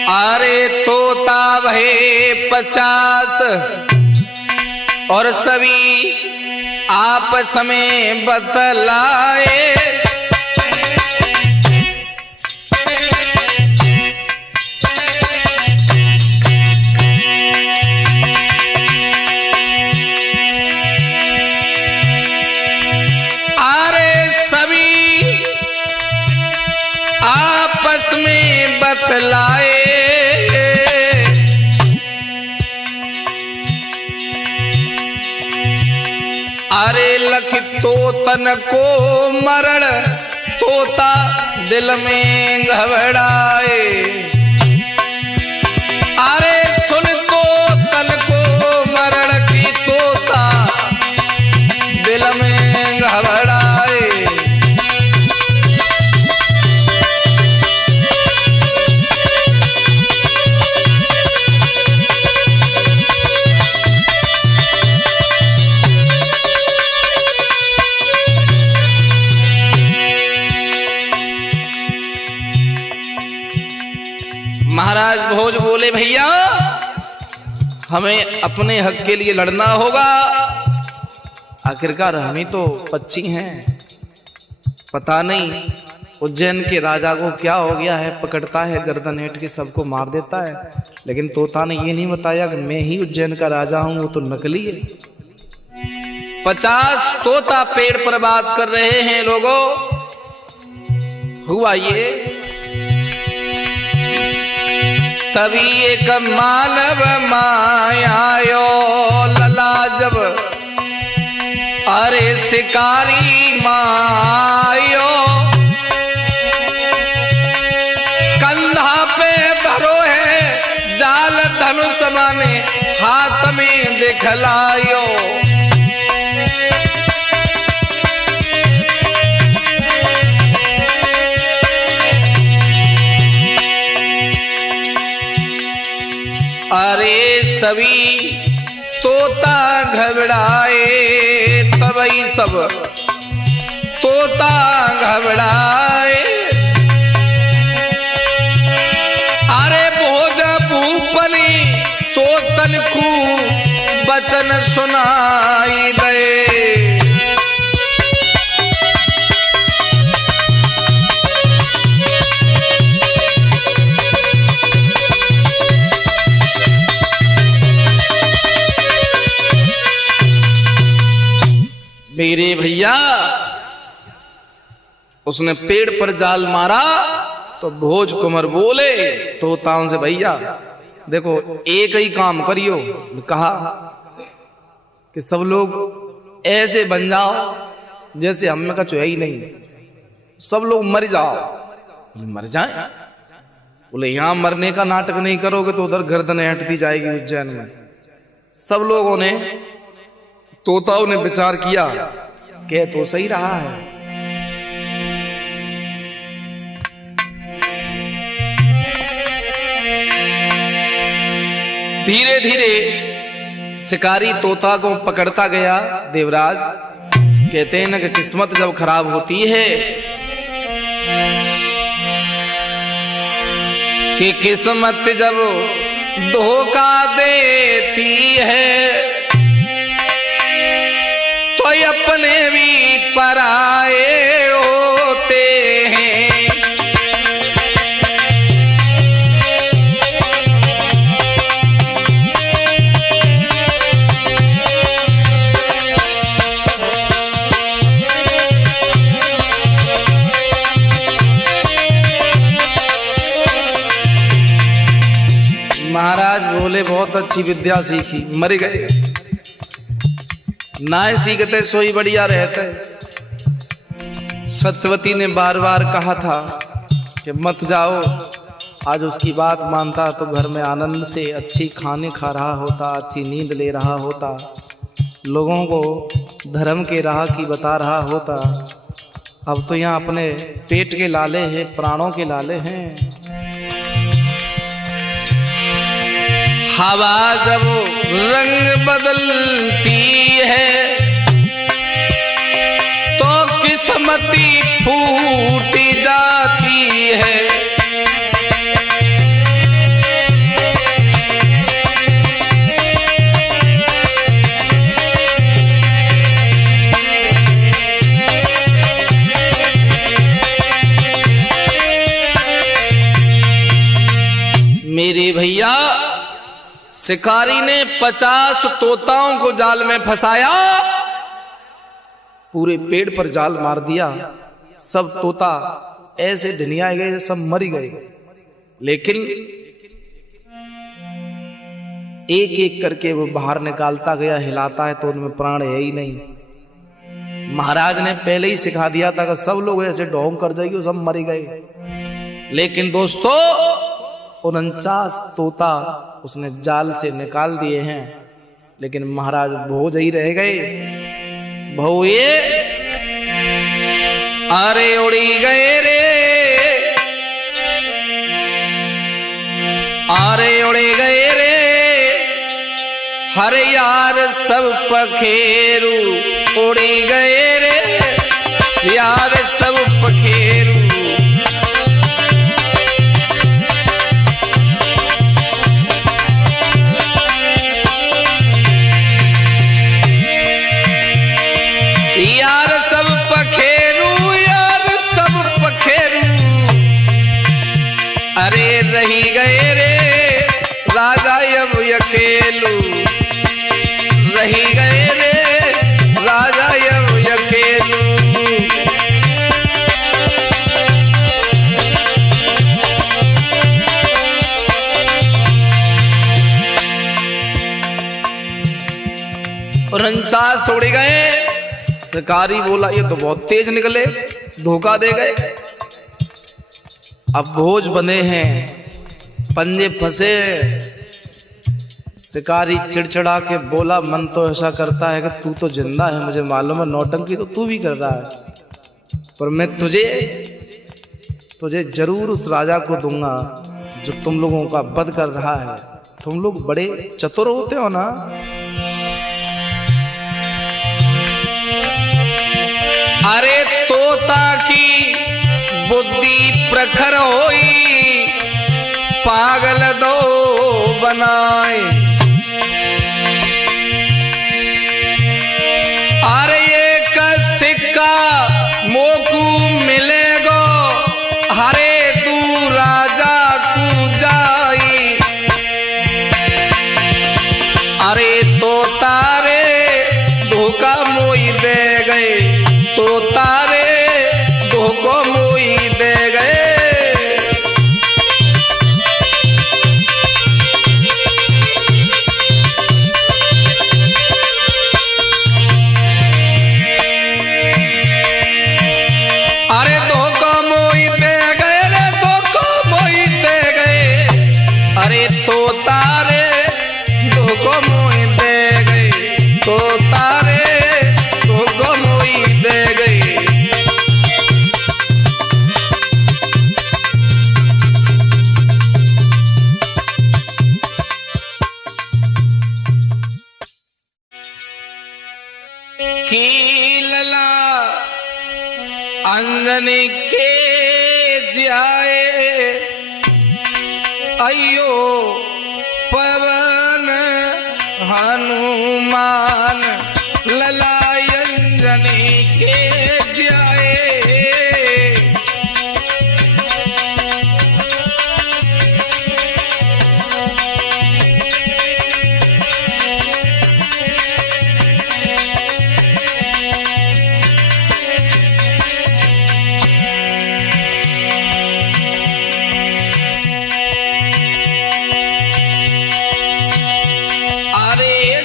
अरे तोता भये 50 और सभी आपस में बतलाए। अरे सभी आपस में बतलाए। अरे लख तोतन को मरण, तोता दिल में घबराए। अरे सुन तोतन को मरण की, तोता दिल में घबराए। महाराज भोज बोले, भैया हमें अपने हक के लिए लड़ना होगा। आखिरकार हम ही तो पक्षी हैं। पता नहीं उज्जैन के राजा को क्या हो गया है, पकड़ता है गर्दन हेट के सबको मार देता है। लेकिन तोता ने ये नहीं बताया कि मैं ही उज्जैन का राजा हूं, वो तो नकली है। 50 तोता पेड़ पर बात कर रहे हैं। लोगों, हुआ ये, तभी एक मानव मायायो लला जब, अरे शिकारी मायो, कंधा पे धरो है जाल धनुष माने हाथ में दिखलायो। अरे सभी तोता घबराए, तभी सब तोता घबराए। अरे भोज भूपनी तोतन को वचन सुनाई दे। मेरे भैया, उसने पेड़ पर जाल मारा तो भोज कुंवर बोले तोताओं से, भैया देखो एक ही काम करियो। कहा कि सब लोग ऐसे बन जाओ जैसे हम में कछु है ही नहीं, सब लोग मर जाओ। मर जाए? बोले यहां मरने का नाटक नहीं करोगे तो उधर गर्दन हटती जाएगी उज्जैन में। सब लोगों ने, तोताओं ने विचार किया, कह तो सही रहा है। धीरे धीरे शिकारी तोता को पकड़ता गया। देवराज कहते हैं ना कि किस्मत जब खराब होती है कि किस्मत जब धोखा देती है तो अपने भी पराए होते हैं। महाराज बोले बहुत अच्छी विद्या सीखी, मर गए। ना सीखते सोई बढ़िया रहते। सत्यवती ने बार बार कहा था कि मत जाओ। आज उसकी बात मानता तो घर में आनंद से अच्छी खाने खा रहा होता, अच्छी नींद ले रहा होता, लोगों को धर्म के राह की बता रहा होता। अब तो यहाँ अपने पेट के लाले हैं, प्राणों के लाले हैं। हवा जब रंग बदलती है तो किस्मती फूट जाती है। मेरे भैया, शिकारी ने 50 तोताओं को जाल में फंसाया, पूरे पेड़ पर जाल मार दिया। सब तोता ऐसे ढनियाए गए, सब मर गए। लेकिन एक एक करके वो बाहर निकालता गया, हिलाता है तो उनमें प्राण है ही नहीं। महाराज ने पहले ही सिखा दिया था कि सब लोग ऐसे ढोंग कर जाएगी, सब मर गए। लेकिन दोस्तों 49 तोता उसने जाल से निकाल दिए हैं, लेकिन महाराज भोज ही रह गए। भौए अरे उड़ी गए रे, अरे उड़े गए रे, हर यार सब पखेरू उड़ी गए रे, यार सब पखेरू। यार सब पखेरू, यार सब पखेरू, अरे रही गए रे राजा अब अकेलू, रही गए रे राजा अब अकेलू। रंचास उड़ गए। शिकारी बोला ये तो बहुत तेज निकले, धोखा दे गए। अब भोज बंधे हैं, पंजे फंसे। शिकारी चिड़चिड़ा के बोला मन तो ऐसा करता है कि तू तो जिंदा है, मुझे मालूम है नौटंकी तो तू भी कर रहा है, पर मैं तुझे जरूर उस राजा को दूंगा जो तुम लोगों का वध कर रहा है। तुम लोग बड़े चतुर होते हो ना। अरे तोता की बुद्धि प्रखर होई, पागल दो बनाए। अरे एक सिक्का मोकू मिलेगो, हरे तू राजा को जाई। अरे तोता रे धोखा मोई दे गए, तोता रे धोखा मोई दे गए। अरे धोखा मोई दे गए रे, धोखा मोई दे गए। अरे तोता रे धोखा मोई दे गए, तोता रे धोखा मोई दे गए। की लला अंगन के जाए, अयो पवन हनुमान, लला अंगन के जाए।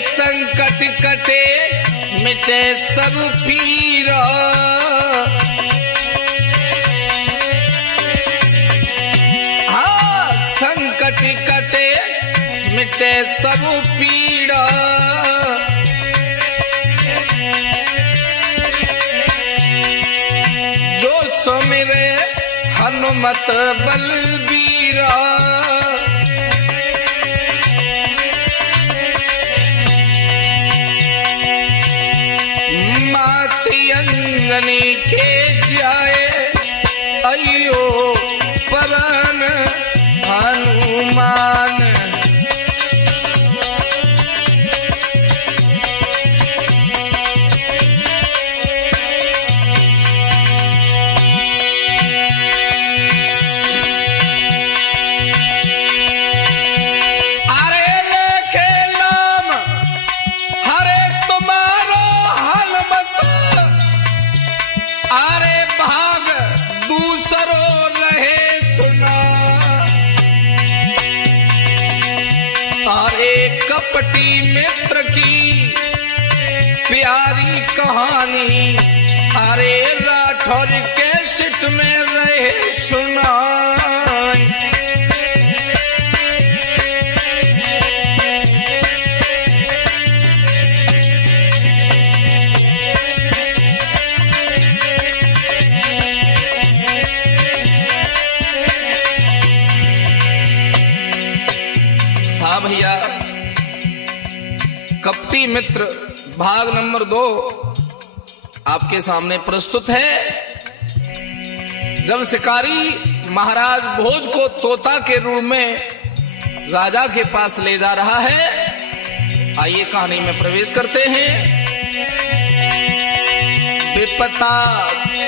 संकट कटे मिटे सब पीरा, हाँ संकट कटे मिटे सब पीड़ा। जो सुमिरे हनुमत बलबीरा, अंगनी के जाए, अयो पवन हनुमान। अरे लेके नाम हरे तुम्हारो हनुमत, अरे भाग दूसरो रहे सुना। अरे कपटी मित्र की प्यारी कहानी, और कैसेट में रहे सुनाई। हाँ भैया, कपटी मित्र भाग नंबर 2 आपके सामने प्रस्तुत है। जब शिकारी महाराज भोज को तोता के रूप में राजा के पास ले जा रहा है, आइए कहानी में प्रवेश करते हैं। विपता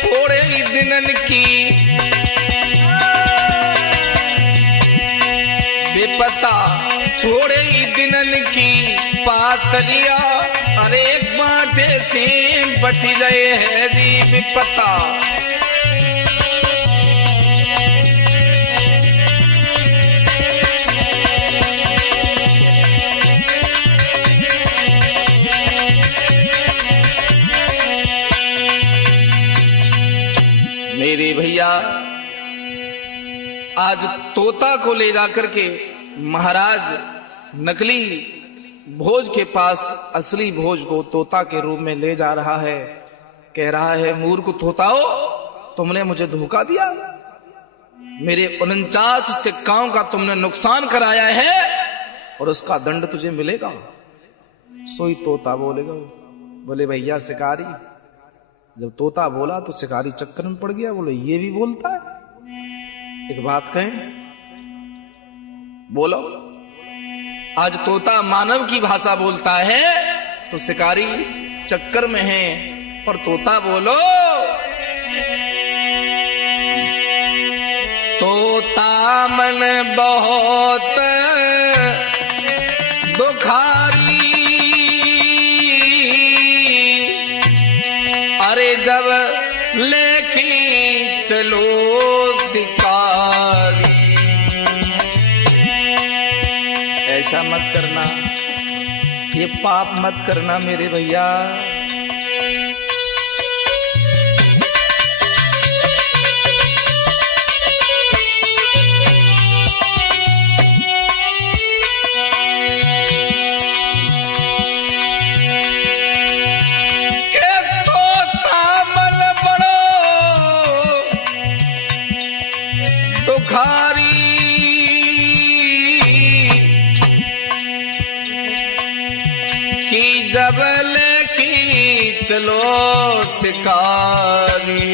थोड़े ही दिनन की, विपता थोड़े ही दिनन की पातरिया, अरे एक बाटे से बटी गए है जी विपता। मेरे भैया, आज तोता को ले जाकर के महाराज नकली भोज के पास असली भोज को तोता के रूप में ले जा रहा है। कह रहा है, मूर्ख तोताओ, तुमने मुझे धोखा दिया, मेरे 49 सिक्काओं का तुमने नुकसान कराया है और उसका दंड तुझे मिलेगा। सोई तोता बोलेगा, बोले भैया शिकारी, जब तोता बोला तो शिकारी चक्कर में पड़ गया। बोले ये भी बोलता है, एक बात कहें, बोलो। आज तोता मानव की भाषा बोलता है तो शिकारी चक्कर में है, और तोता बोलो। तोता मन बहुत दुखारी, अरे जब लेके चलो शिकारी। ऐसा मत करना, ये पाप मत करना मेरे भैया। कि जब लेके चलो शिकारी,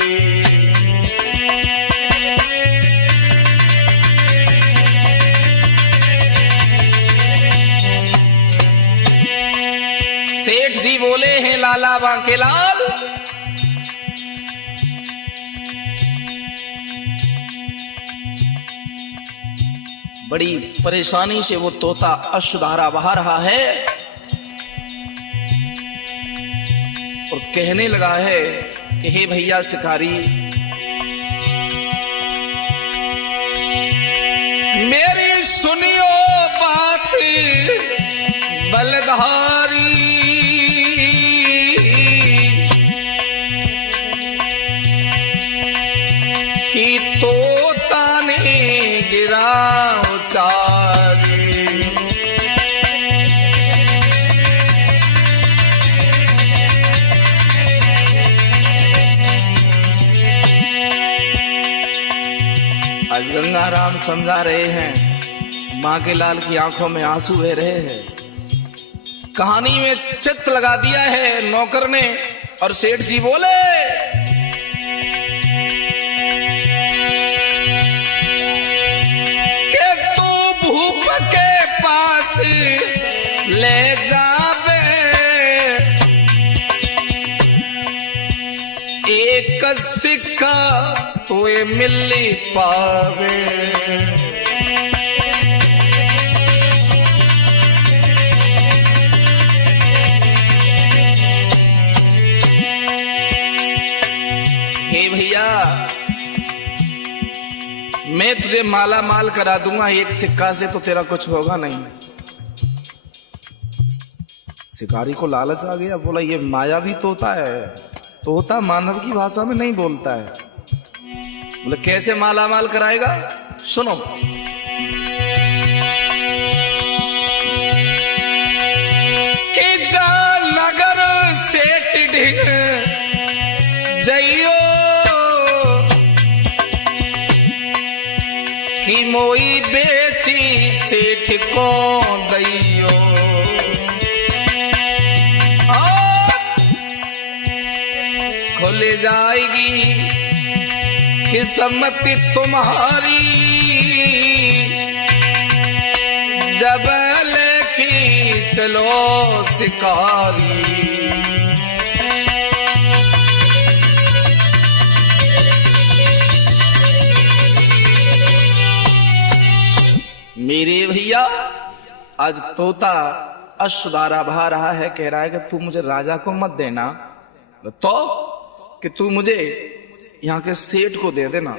सेठ जी बोले हैं, लाला बांकेलाल, बड़ी परेशानी से वो तोता अश्रुधारा बहा रहा है और कहने लगा है कि हे भैया शिकारी, मेरी सुनियो बात बलधारी, कि तोता ने गिरा उचारी। आज गंगाराम समझा रहे हैं, माँ के लाल की आंखों में आंसू बह रहे हैं। कहानी में चित्त लगा दिया है नौकर ने, और सेठ जी बोले, कि तू भूप के पास ले जावे, एक सिक्का तोए मिली पावे। हे भैया, मैं तुझे माला माल करा दूंगा, एक सिक्का से तो तेरा कुछ होगा नहीं। शिकारी को लालच आ गया, बोला ये माया भी तोता है, तोता मानव की भाषा में नहीं बोलता है। बोले कैसे माला माल कराएगा, सुनो। कि जा नगर सेठ ढिग जइयो कि मोई बेची सेठ को दैयो। खुल जाएगी किस्मत तुम्हारी जब लेके चलो शिकारी। मेरे भैया आज तोता अश्वधारा बहा रहा है, कह रहा है कि तू मुझे राजा को मत देना, तो कि तू मुझे यहां के सेठ को दे देना।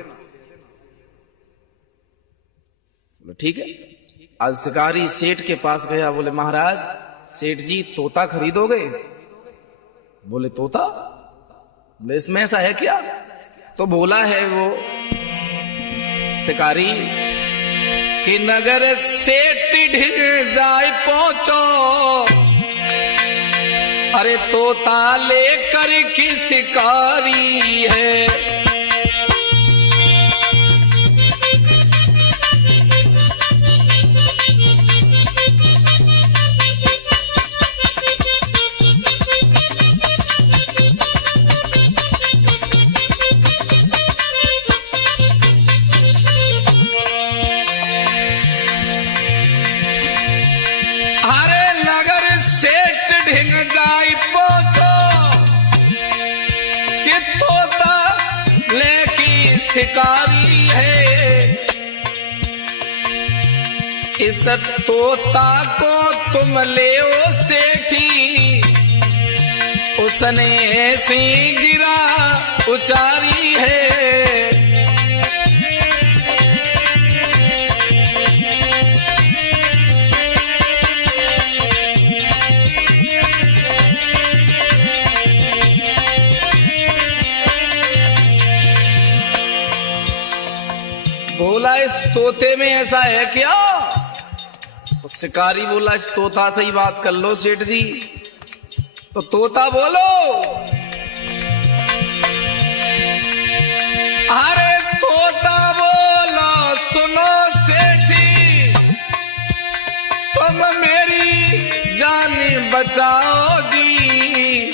ठीक है। आज शिकारी सेठ के पास गया, बोले महाराज सेठ जी तोता खरीदोगे? बोले तोता? बोले इसमें ऐसा है क्या? तो बोला है वो शिकारी कि नगर सेठ ढिग जाए पहुंचो, अरे तोता लेकर की शिकारी है। जाई पहुंचो कि तोता लेकी शिकारी है। इस तोता को तुम ले ओ सेठी, उसने ऐसी गिरा उचारी है। बोला इस तोते में ऐसा है क्या? शिकारी बोला इस तोता से ही बात कर लो सेठ जी। तो तोता बोलो, अरे तोता बोलो सुनो सेठी, तुम मेरी जान बचाओ जी।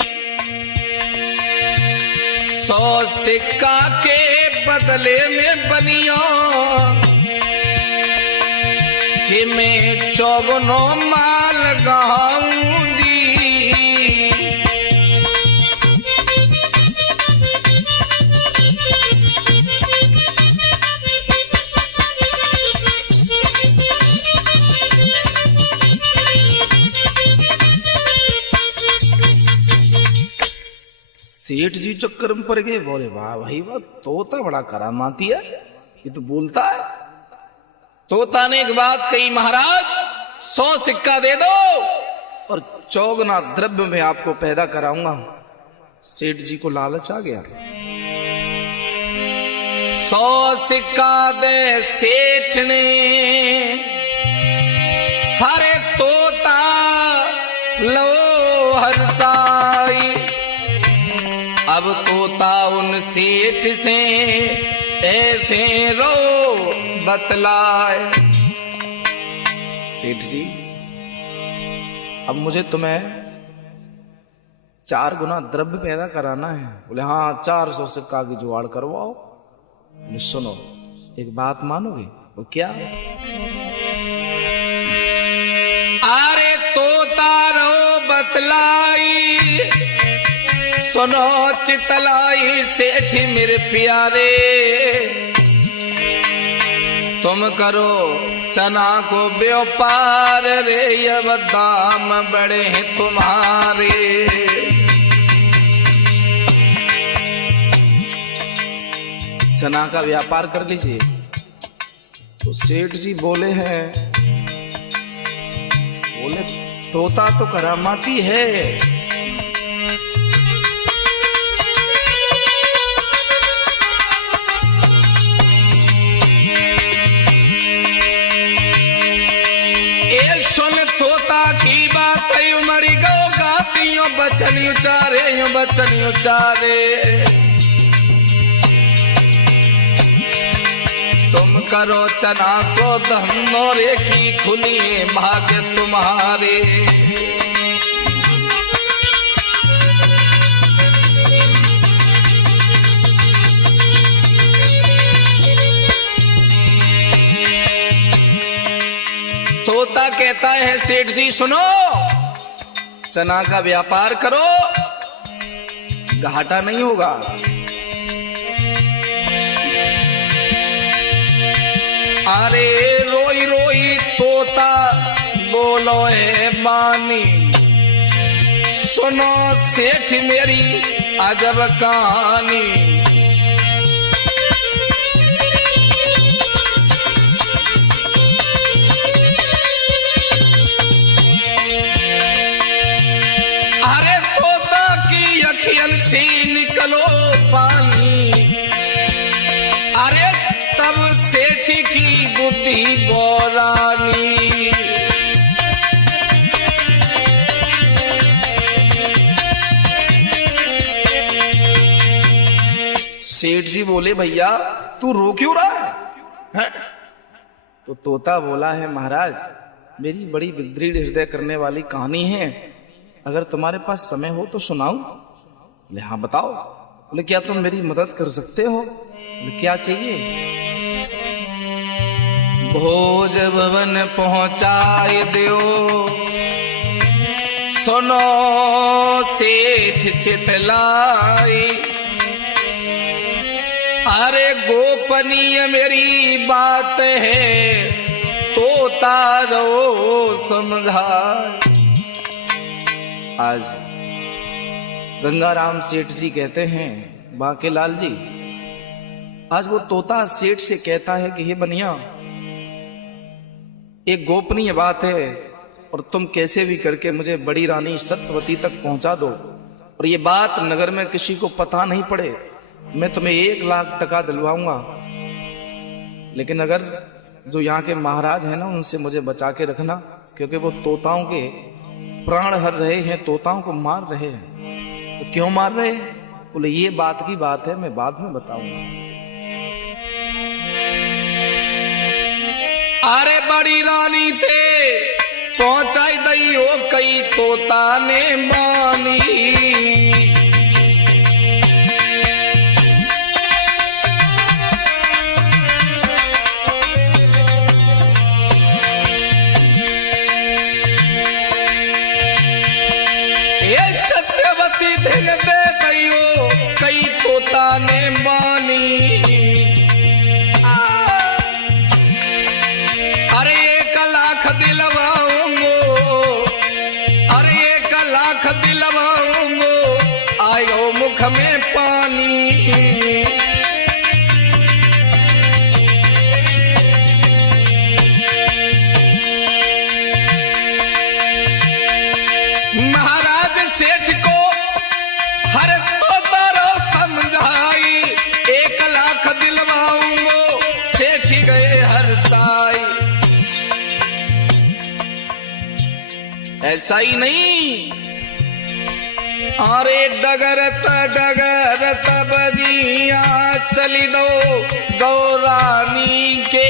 100 सिक्का के बदले में बनियो कि मैं 54 माल गहाऊं जी। सेठ जी चक्कर में पड़ गए, बोले वाह भाई वाह, तोता बड़ा करामाती है, ये तो बोलता है। तोता ने एक बात कही, महाराज 100 सिक्का दे दो और 54 द्रव्य में आपको पैदा कराऊंगा। सेठ जी को लालच आ गया। 100 सिक्का दे सेठ ने, हरे तोता लो हरसाई। अब तोता उन सेठ से ऐसे रो बतलाए, सेठ जी अब मुझे तुम्हें 4 गुना द्रव्य पैदा कराना है। बोले हाँ 400 सिक्का की जुगाड़ करवाओ। बोले सुनो एक बात मानोगे? वो क्या? अरे तोता रो बतलाई, सुनो चितलाई सेठ मेरे प्यारे, तुम करो चना को व्यापार रे, अब दाम बड़े हैं तुम्हारे। चना का व्यापार कर लीजिए। तो सेठ जी बोले हैं, बोले तोता तो करामाती है, बचन उचारे, यूं बचन उचारे। तुम करो चना को दम और एक ही खुली भाग्य तुम्हारे। तोता कहता है सेठ जी सुनो, चना का व्यापार करो, घाटा नहीं होगा। अरे रोई रोई तोता बोलो है बानी, सुनो सेठ मेरी अजब कहानी। अरे तोता की अखियन से निकलो पानी, अरे तब सेठ की बुद्धि बोरानी। सेठ जी बोले भैया तू रो क्यों रहा है? तो तोता बोला है महाराज मेरी बड़ी विदृढ़ हृदय करने वाली कहानी है, अगर तुम्हारे पास समय हो तो सुनाऊं? बोले हाँ बताओ। बोले क्या तुम मेरी मदद कर सकते हो? बोले क्या चाहिए? भोज भवन पहुंचाए दो, सुनो सेठ चितलाई। अरे गोपनीय मेरी बात है, तोता रो समझाए। आज गंगाराम सेठ जी कहते हैं बांकेलाल जी, आज वो तोता सेठ से कहता है कि हे बनिया एक गोपनीय बात है और तुम कैसे भी करके मुझे बड़ी रानी सत्यवती तक पहुंचा दो, और ये बात नगर में किसी को पता नहीं पड़े, मैं तुम्हें 1 लाख टका दिलवाऊंगा। लेकिन अगर जो यहाँ के महाराज हैं ना उनसे मुझे बचा के रखना, क्योंकि वो तोताओं के प्राण हर रहे हैं, तोताओं को मार रहे हैं। तो क्यों मार रहे हैं? बोले ये बात की बात है, मैं बाद में बताऊंगा। अरे बड़ी रानी थे पहुंचाई दई हो कई तोता ने मानी। ये सत्यवती दिन दे गई हो कई तोता ने मानी। अरे 1 लाख दिलवाऊंगो, अरे 1 लाख दिलवाऊंगो, आयो मुख में पानी। महाराज सेठ को हर तोता रो समझाई, 1 लाख दिलवाऊंगो, सेठ गए हर साई। ऐसा ही नहीं, अरे डगरत डगरत बनिया चली दो गौरानी के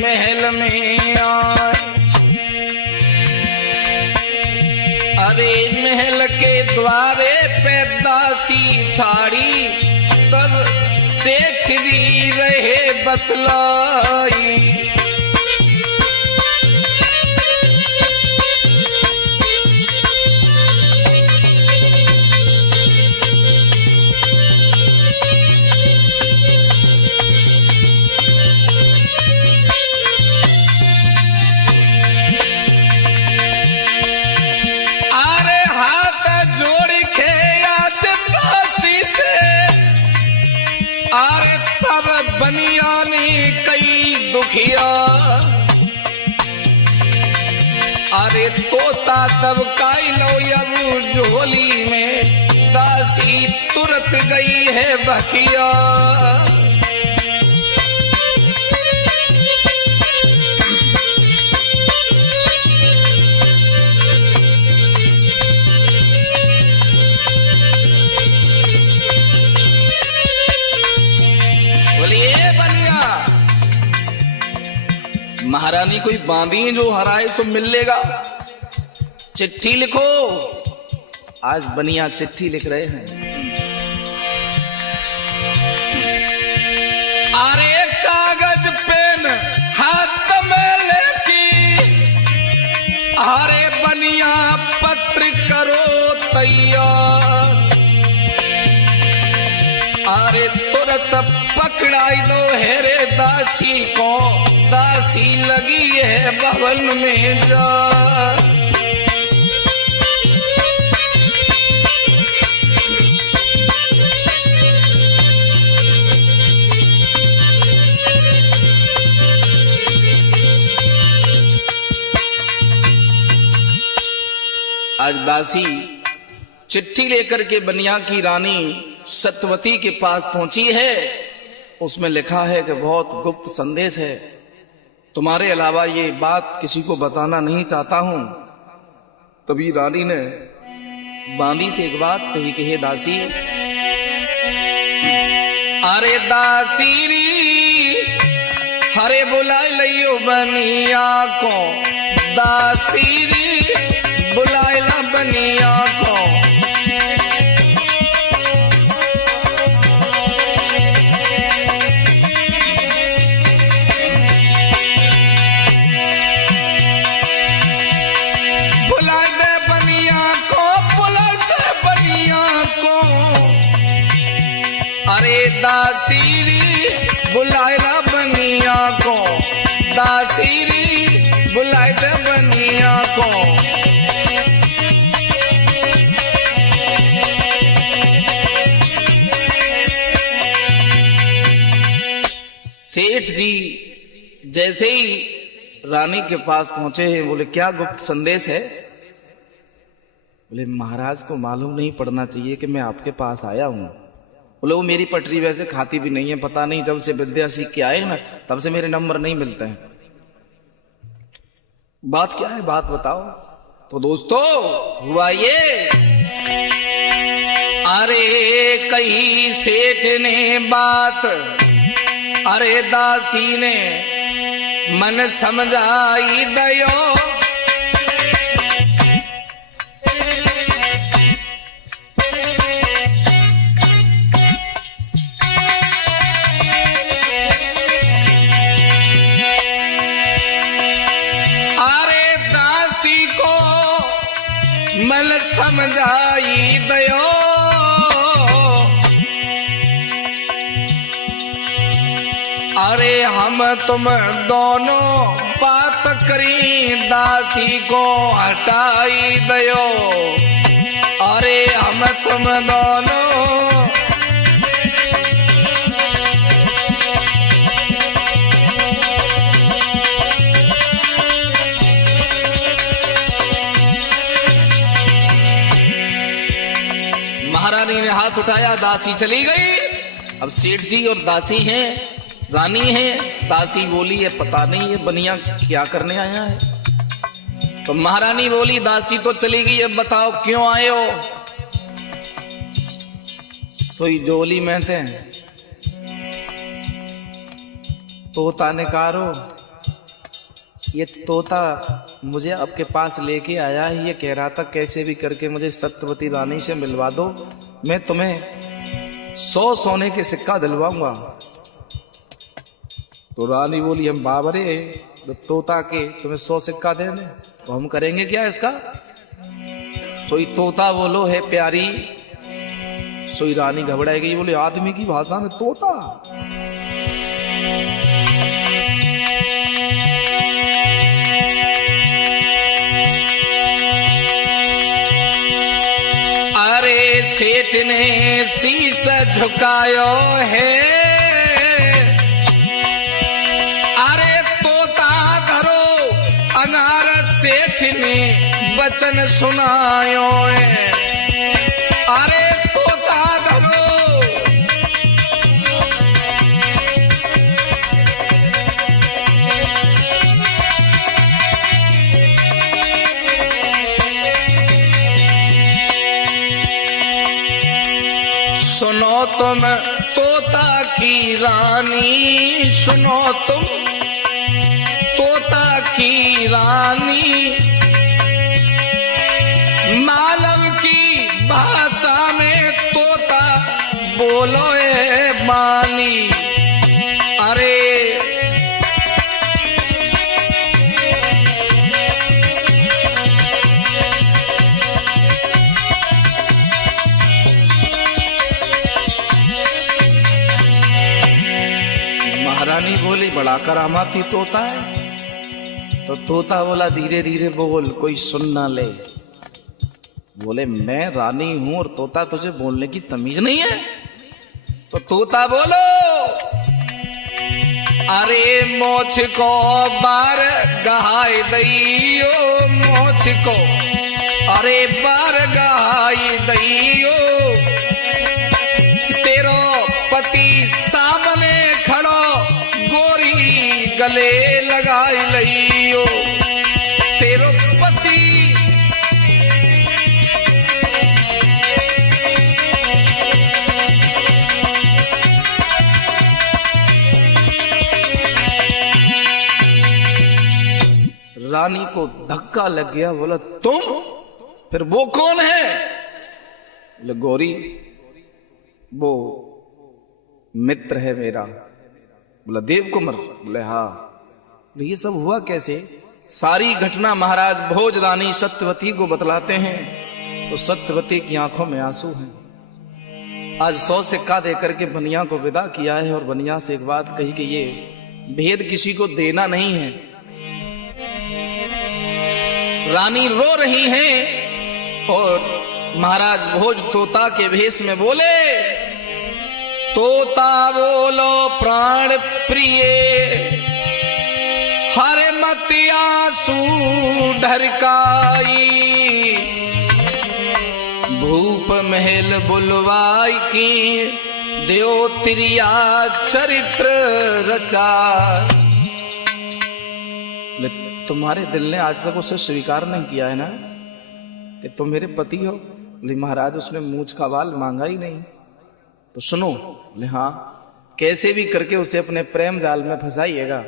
महल में आए। अरे महल के द्वारे पे दासी ठाड़ी, तब सेठ जी रहे बतलाई। बनिया ने कई दुखिया, अरे तोता तब काई लो अब झोली में, दासी तुरत गई है बखिया। महारानी कोई बांधी जो हराए सो मिल लेगा, चिट्ठी लिखो। आज बनिया चिट्ठी लिख रहे हैं। अरे कागज पेन हाथ में लेके, अरे बनिया पत्र करो तैयार। अरे तुरंत पकड़ाई दो हेरे दासी को, दासी लगी है भवन में जा। आज दासी चिट्ठी लेकर के बनिया की रानी सत्यवती के पास पहुंची है। उसमें लिखा है कि बहुत गुप्त संदेश है, तुम्हारे अलावा ये बात किसी को बताना नहीं चाहता हूं। तभी रानी ने बांदी से एक बात कही कि हे दासी, अरे दासी री हरे बुला लियो बनिया को, दासी री बुलाएला बनिया को। बुलाए दे बनिया को, बुलाए दे बनिया को। अरे दासी री बुलाएला बनिया को, दासी री बुलाए दे बनिया को। सेठ जी जैसे ही रानी के पास पहुंचे हैं, बोले क्या गुप्त संदेश है? बोले महाराज को मालूम नहीं पड़ना चाहिए कि मैं आपके पास आया हूं। बोले वो मेरी पटरी वैसे खाती भी नहीं है, पता नहीं जब से विद्या सीख के आए ना तब से मेरे नंबर नहीं मिलते हैं। बात क्या है, बात बताओ। तो दोस्तों हुआ ये, अरे कही सेठ ने बात, अरे दासी ने मन समझाई दयो। अरे दासी को मन समझाई दयो। अरे हम तुम दोनों बात करी, दासी को हटाई दयो। अरे हम तुम दोनों महारानी ने हाथ उठाया, दासी चली गई। अब सेठ जी और दासी हैं, रानी है। दासी बोली है पता नहीं ये बनिया क्या करने आया है। तो महारानी बोली दासी तो चली गई, अब बताओ क्यों आए हो? सोई जोली में थे, तोता ने कारो, ये तोता मुझे आपके पास लेके आया है। ये कह रहा था कैसे भी करके मुझे सत्यवती रानी से मिलवा दो, मैं तुम्हें 100 सोने के सिक्का दिलवाऊंगा। तो रानी बोली हम बाबरे तो तोता के तुम्हें 100 सिक्का दे दें तो हम करेंगे क्या इसका? सोई तोता बोलो है प्यारी। सोई रानी घबराई गई, बोले आदमी की भाषा में तोता? अरे सेठ ने शीश झुकायो है, सेठ ने वचन सुनायो है। अरे तोता धरो, सुनो तुम तोता की रानी, सुनो तुम तोता रानी, मालव की भाषा में तोता बोलो ए मानी। अरे महारानी बोली बड़ा करामाती तोता है। तो तोता बोला धीरे धीरे बोल, कोई सुन ना ले। बोले मैं रानी हूं और तोता तुझे बोलने की तमीज नहीं है। तो तोता बोलो, अरे मोछ को बार गहाई दइयो, मोछ को अरे बार गहाई दइयो, तेरो पति सामने खड़ो, गोरी गले लगाई लइयो। तेरो पति रानी को धक्का लग गया। बोला तुम, फिर वो कौन है? बोले गौरी वो मित्र है मेरा। बोला देव कुमार? बोले हाँ। बोले ये सब हुआ कैसे? सारी घटना महाराज भोज रानी सत्यवती को बतलाते हैं। तो सत्यवती की आंखों में आंसू हैं। आज 100 सिक्का देकर के बनिया को विदा किया है और बनिया से एक बात कही कि ये भेद किसी को देना नहीं है। रानी रो रही हैं और महाराज भोज तोता के भेष में बोले, तोता बोलो प्राण प्रिय, हर मत आंसू ढरकाई, भूप महल बुलवाई की, देव तिरिया चरित्र रचा। तुम्हारे दिल ने आज तक उसे स्वीकार नहीं किया है ना कि तुम मेरे पति हो? बोले महाराज उसने मूंछ का बाल मांगा ही नहीं। तो सुनो। बोले हाँ, कैसे भी करके उसे अपने प्रेम जाल में फंसाइएगा।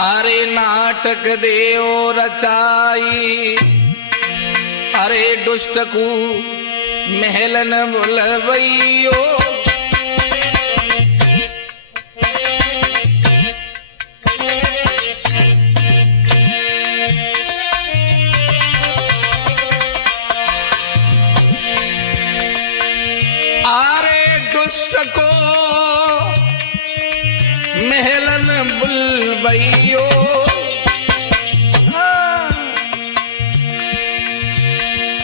अरे नाटक देओ रचाई, अरे दुष्ट को महलन बुलवइयो, दुष्ट को महलन बुलवइयो,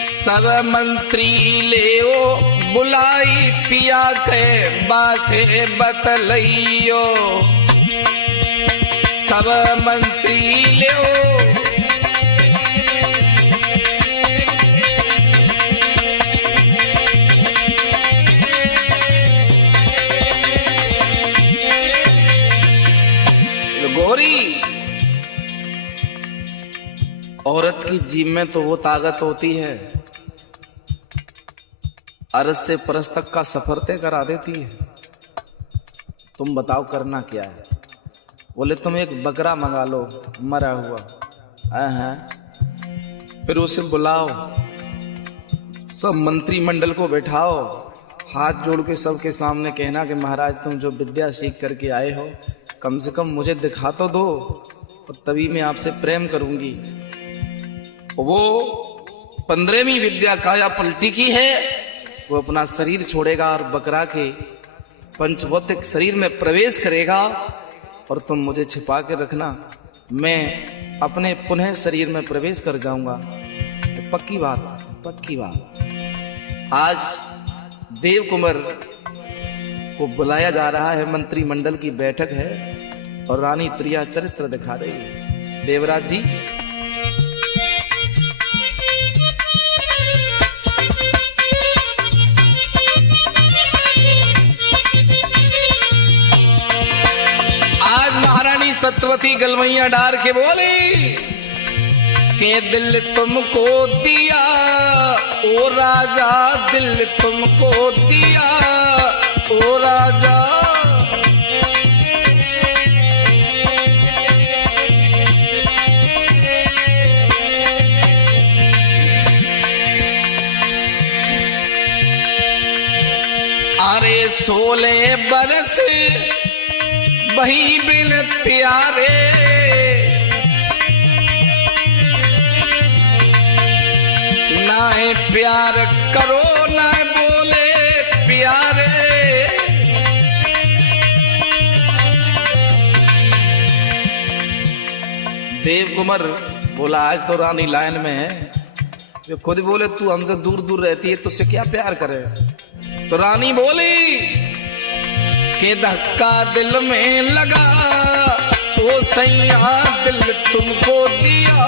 सब मंत्री लेओ बुलाई, पिया के बासे बतलइयो, सब मंत्री लेओ औरत की जीभ में तो वो ताकत होती है, अरस से परस तक का सफर तय करा देती है। तुम बताओ करना क्या है? बोले तुम एक बकरा मंगा लो मरा हुआ, फिर उसे बुलाओ, सब मंत्रिमंडल को बैठाओ, हाथ जोड़ के सबके सामने कहना कि महाराज तुम जो विद्या सीख करके आए हो कम से कम मुझे दिखा तो दो, और तभी मैं आपसे प्रेम करूंगी। वो 15वीं विद्या काया पलटी की है, वो अपना शरीर छोड़ेगा और बकरा के पंचभौतिक शरीर में प्रवेश करेगा, और तुम मुझे छिपा के रखना, मैं अपने पुनः शरीर में प्रवेश कर जाऊंगा। तो पक्की बात, पक्की बात। आज देव कुमार को बुलाया जा रहा है, मंत्रिमंडल की बैठक है और रानी प्रिया चरित्र दिखा रही है। देवराज जी महारानी सत्यवती गलवैया डार के बोली के दिल तुमको दिया ओ राजा, दिल तुमको दिया ओ राजा, अरे 16 बरस वही बिन प्यारे, ना प्यार करो ना बोले प्यारे। देव कुमार बोला आज तो रानी लाइन में है, जो खुद बोले तू हमसे दूर दूर रहती है तुझसे क्या प्यार करे। तो रानी बोली कि धक्का दिल में लगा ओ सैया दिल तुमको दिया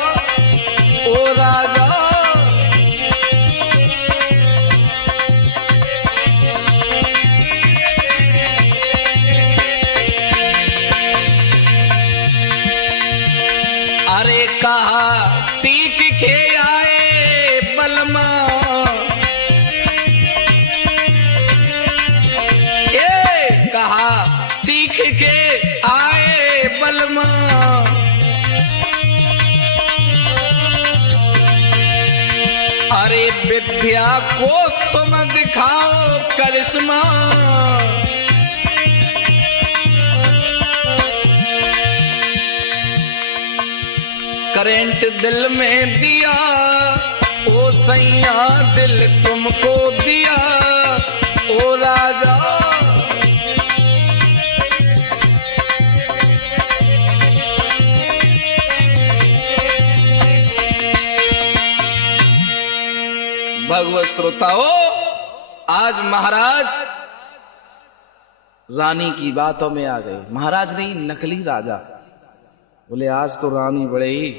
ओ राजा। अरे कहा सीख के आए बलमा, कहा सीख के आए बलमा, अरे विद्या को तुम दिखाओ करिश्मा। करंट दिल में दिया ओ सैया दिल तुमको दिया ओ राजा। भगवत श्रोताओ, आज महाराज रानी की बातों में आ गए। महाराज नहीं, नकली राजा। बोले आज तो रानी बड़े ही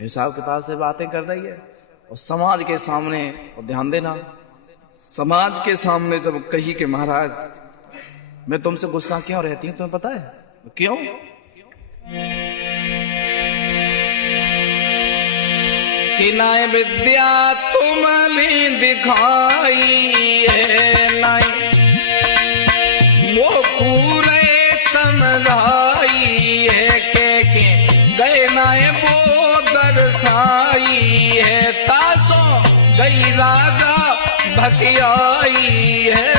हिसाब किताब से बातें कर रही है और समाज के सामने, और ध्यान देना, समाज के सामने जब कही कि महाराज मैं तुमसे गुस्सा क्यों रहती हूं, तुम्हें पता है क्यों? कि ना विद्या तुमने दिखाई है, ना वो पूरे समझाई है के गए ना वो दरसाई है, तासो गई राजा भकियाई है।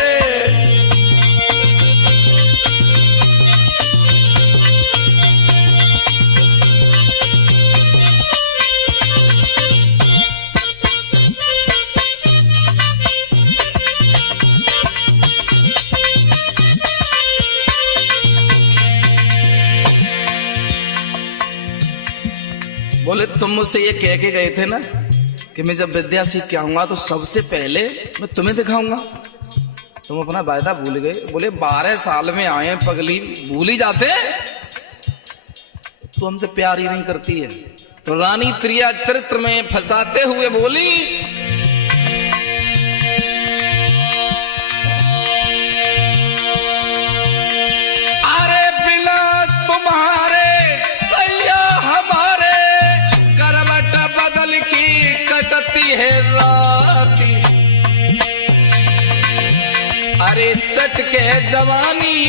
बोले तुम मुझसे ये कह के गए थे ना कि मैं जब विद्या सीख के आऊंगा तो सबसे पहले मैं तुम्हें दिखाऊंगा, तुम अपना वायदा भूल गए। बोले 12 साल में आए पगली, भूल ही जाते, तू हमसे प्यार ही नहीं करती है। तो रानी त्रिया चरित्र में फंसाते हुए बोली अरे बिना तुम्हारे कटती है राती, अरे चटके जवानी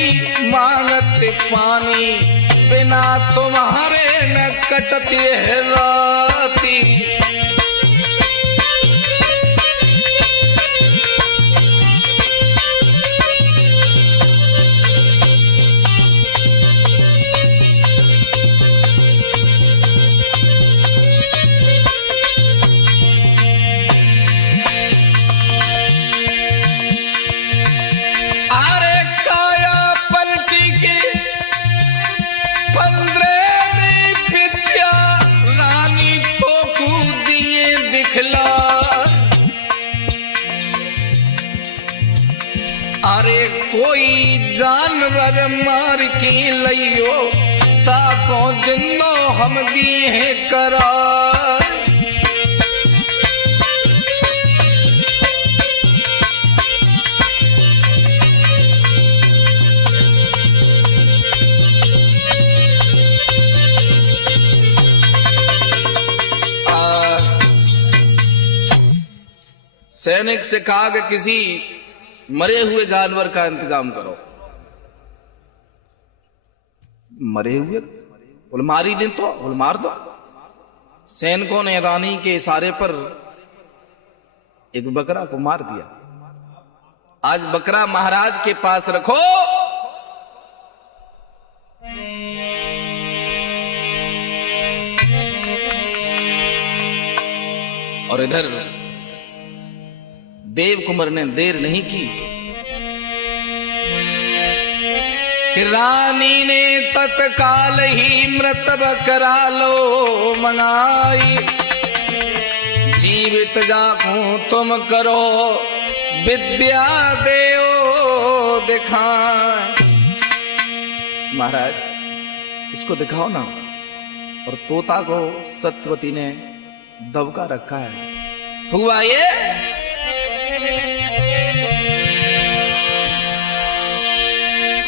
मांगत पानी, बिना तुम्हारे न कटती है राती। अरे कोई जानवर मार के लियो तापो जिंदो हम दिए हैं करार। सैनिक से कहा कि किसी मरे हुए जानवर का इंतजाम करो। मरे हुए बोले मारी दिन तो बोले मार दो। सैनिकों ने रानी के इशारे पर एक बकरा को मार दिया। आज बकरा महाराज के पास रखो, और इधर देव कुंवर ने देर नहीं की कि रानी ने तत्काल ही मृत बकरा लो मंगाई, जीवित जाकूं तुम करो विद्या देओ दिखाए। महाराज इसको दिखाओ ना। और तोता को सत्यवती ने दबका रखा है। हुआ ये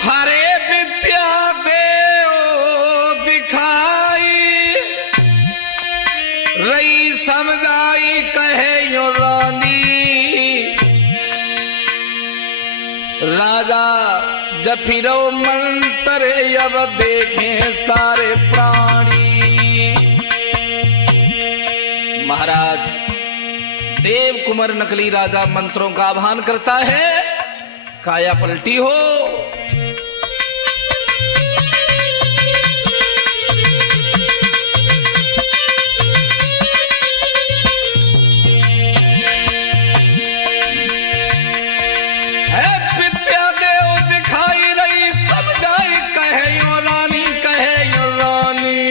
हरे विद्या देओ दिखाई, रई समझाई कहे यो रानी, राजा जफिरो मंत्र अब देखें सारे प्राणी। महाराज देव कुंवर नकली राजा मंत्रों का आह्वान करता है, काया पलटी हो। विद्या देओ दिखाई रही समझाई कहे यो रानी, कहे यो रानी।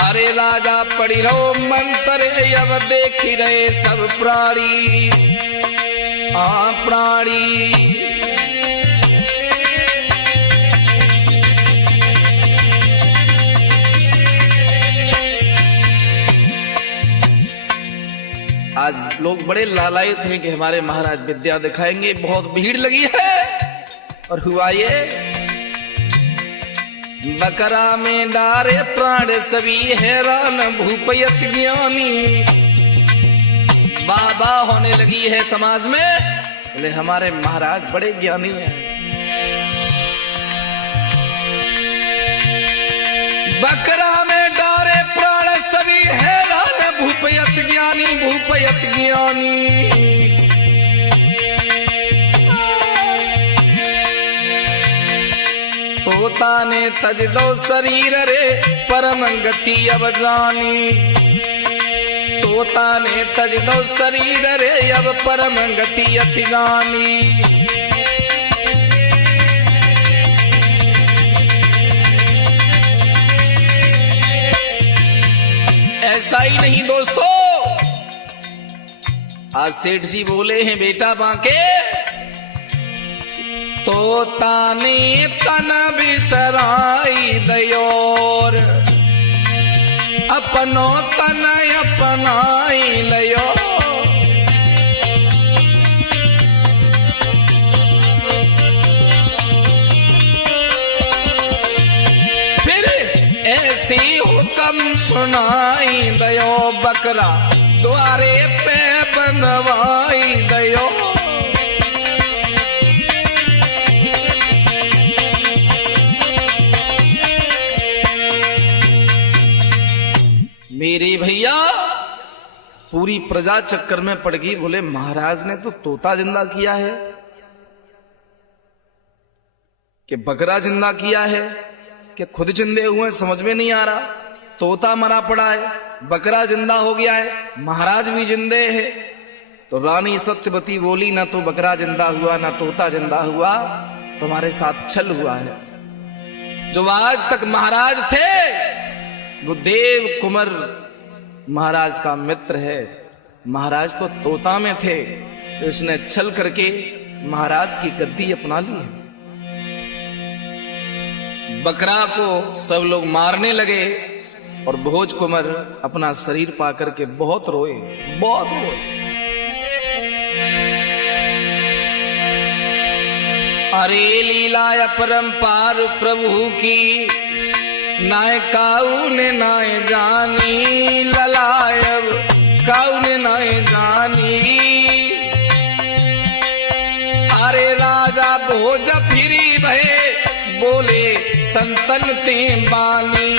अरे राजा पढ़ी रहो मंत्र अब देख ही रहे सब प्राणी, प्राणी। आज लोग बड़े लालायित हैं कि हमारे महाराज विद्या दिखाएंगे, बहुत भीड़ लगी है। और हुआ ये बकरा में डारे प्राण सभी हैरान भूपयत ज्ञानी। बाबा होने लगी है समाज में, बोले हमारे महाराज बड़े ज्ञानी हैं। बकरा में डारे प्राण सभी हैरान भूपयत ज्ञानी, भूपयत ज्ञानी। तोता ने तज दो शरीर रे परम गति अब जानी, तोता ने तज दो शरीर रे अब परम गति अति जानी। ऐसा ही नहीं दोस्तों, आज सेठ जी बोले हैं बेटा बांके, तोता ने तन बिसराई दयोर, अपनो तन अपनाई लयो। फिर ऐसी हुक्म सुनाई दयो, बकरा द्वारे पे बंधवाई दयो। मेरे भैया पूरी प्रजा चक्कर में पड़ गई, बोले महाराज ने तो तोता जिंदा किया है कि बकरा जिंदा किया है कि खुद जिंदे हुए, समझ में नहीं आ रहा। तोता मरा पड़ा है, बकरा जिंदा हो गया है, महाराज भी जिंदे है। तो रानी सत्यवती बोली ना तो बकरा जिंदा हुआ ना तोता जिंदा हुआ, तुम्हारे साथ छल हुआ है। जो आज तक महाराज थे वो देव कुंवर महाराज का मित्र है, महाराज तो तोता में थे, तो इसने छल करके महाराज की गद्दी अपना ली है। बकरा को सब लोग मारने लगे और भोज कुंवर अपना शरीर पाकर के बहुत रोए, बहुत रोए। अरे लीला अपरंपार प्रभु की, नाय काऊ ने नाय जानी, ललायब काऊ ने नाय जानी। अरे राजा भोज फिरी भये, बोले संतन ते बानी।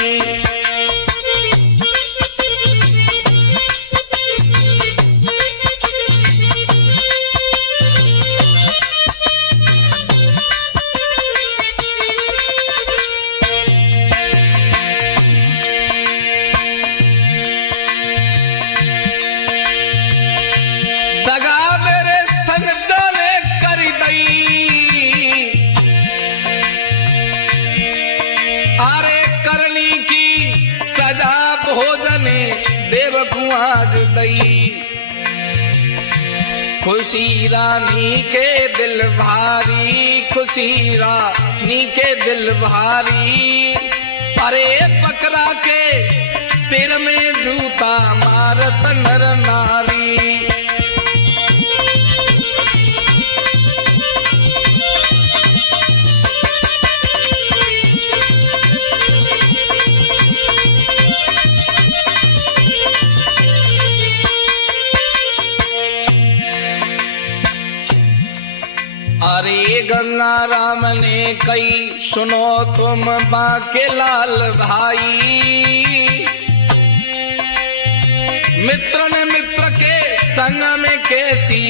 नाज दई। खुशी रानी के दिल भारी, खुशी रानी के दिल भारी। अरे बकरा के सिर में जूता मारत नर नारी। अरे गंगा राम ने कही सुनो तुम बाके लाल भाई। मित्र ने मित्र के संग में कैसी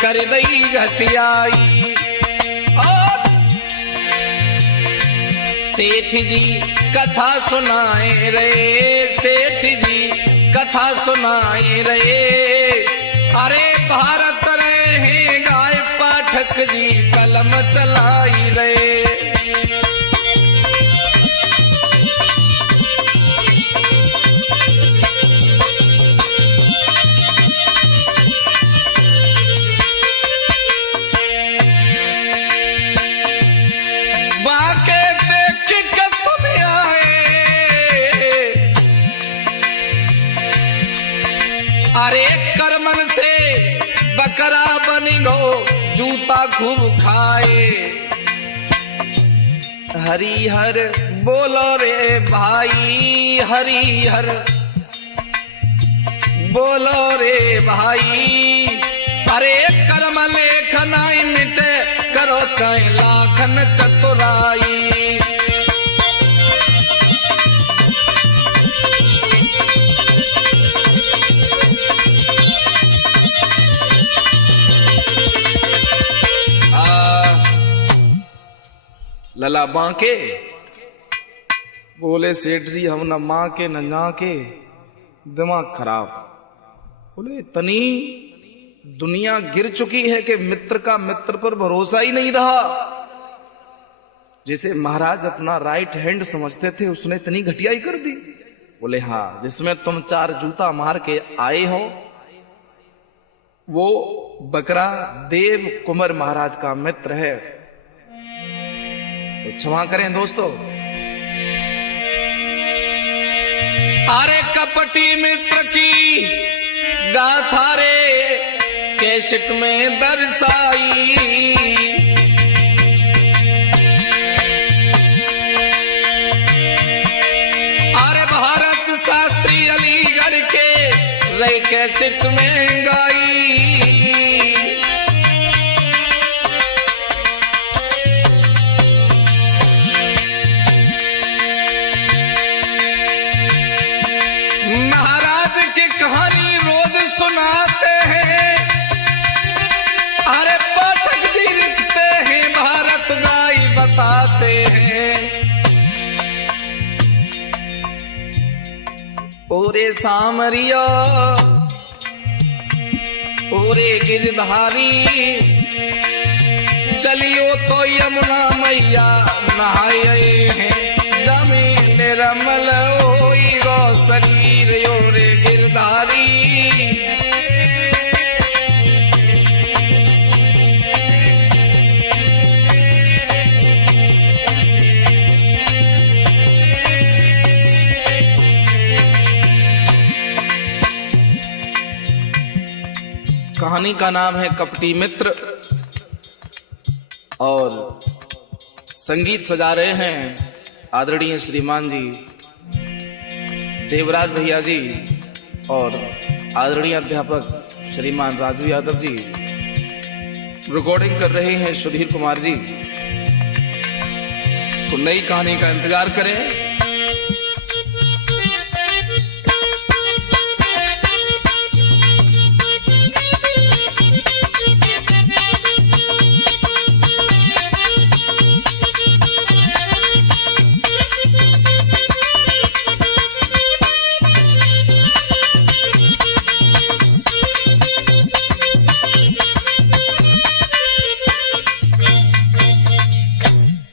कर दई घटियाई। और सेठ जी कथा सुनाए रहे, सेठ जी कथा सुनाए रहे। अरे भारत रहे गाय पाठक जी कलम चलाई रहे। बाके देख के तुम आए, अरे करमन से बकरा बनी गो जूता खूब खाए। हरिहर बोलो रे भाई, हरिहर बोलो रे भाई। अरे कर्म लेख नाई मिटे, करो चाहे लाखन चतुराई। लला बांके बोले सेठ जी हम न मां के न ना के, दिमाग खराब। बोले इतनी दुनिया गिर चुकी है कि मित्र का मित्र पर भरोसा ही नहीं रहा। जिसे महाराज अपना राइट हैंड समझते थे उसने इतनी घटियाई कर दी। बोले हाँ, जिसमें तुम 4 जूता मार के आए हो वो बकरा देव कुंवर महाराज का मित्र है, तो क्षमा करें दोस्तों। अरे कपटी मित्र की गाथा रे कैसेट में दर्शाई। अरे भारत शास्त्री अलीगढ़ के रे कैसेट में गाई। महाराज की कहानी रोज सुनाते हैं, अरे पाठक जी लिखते हैं, भारत गाई बताते हैं। ओरे सामरिया ओरे गिरधारी, चलियो तो यमुना मैया नहाए हैं। जमे निर्मल होई गो शरीर ओरे गिरधारी। कहानी का नाम है कपटी मित्र और संगीत सजा रहे हैं आदरणीय श्रीमान जी देवराज भैया जी और आदरणीय अध्यापक श्रीमान राजू यादव जी। रिकॉर्डिंग कर रहे हैं सुधीर कुमार जी। तो नई कहानी का इंतजार करें।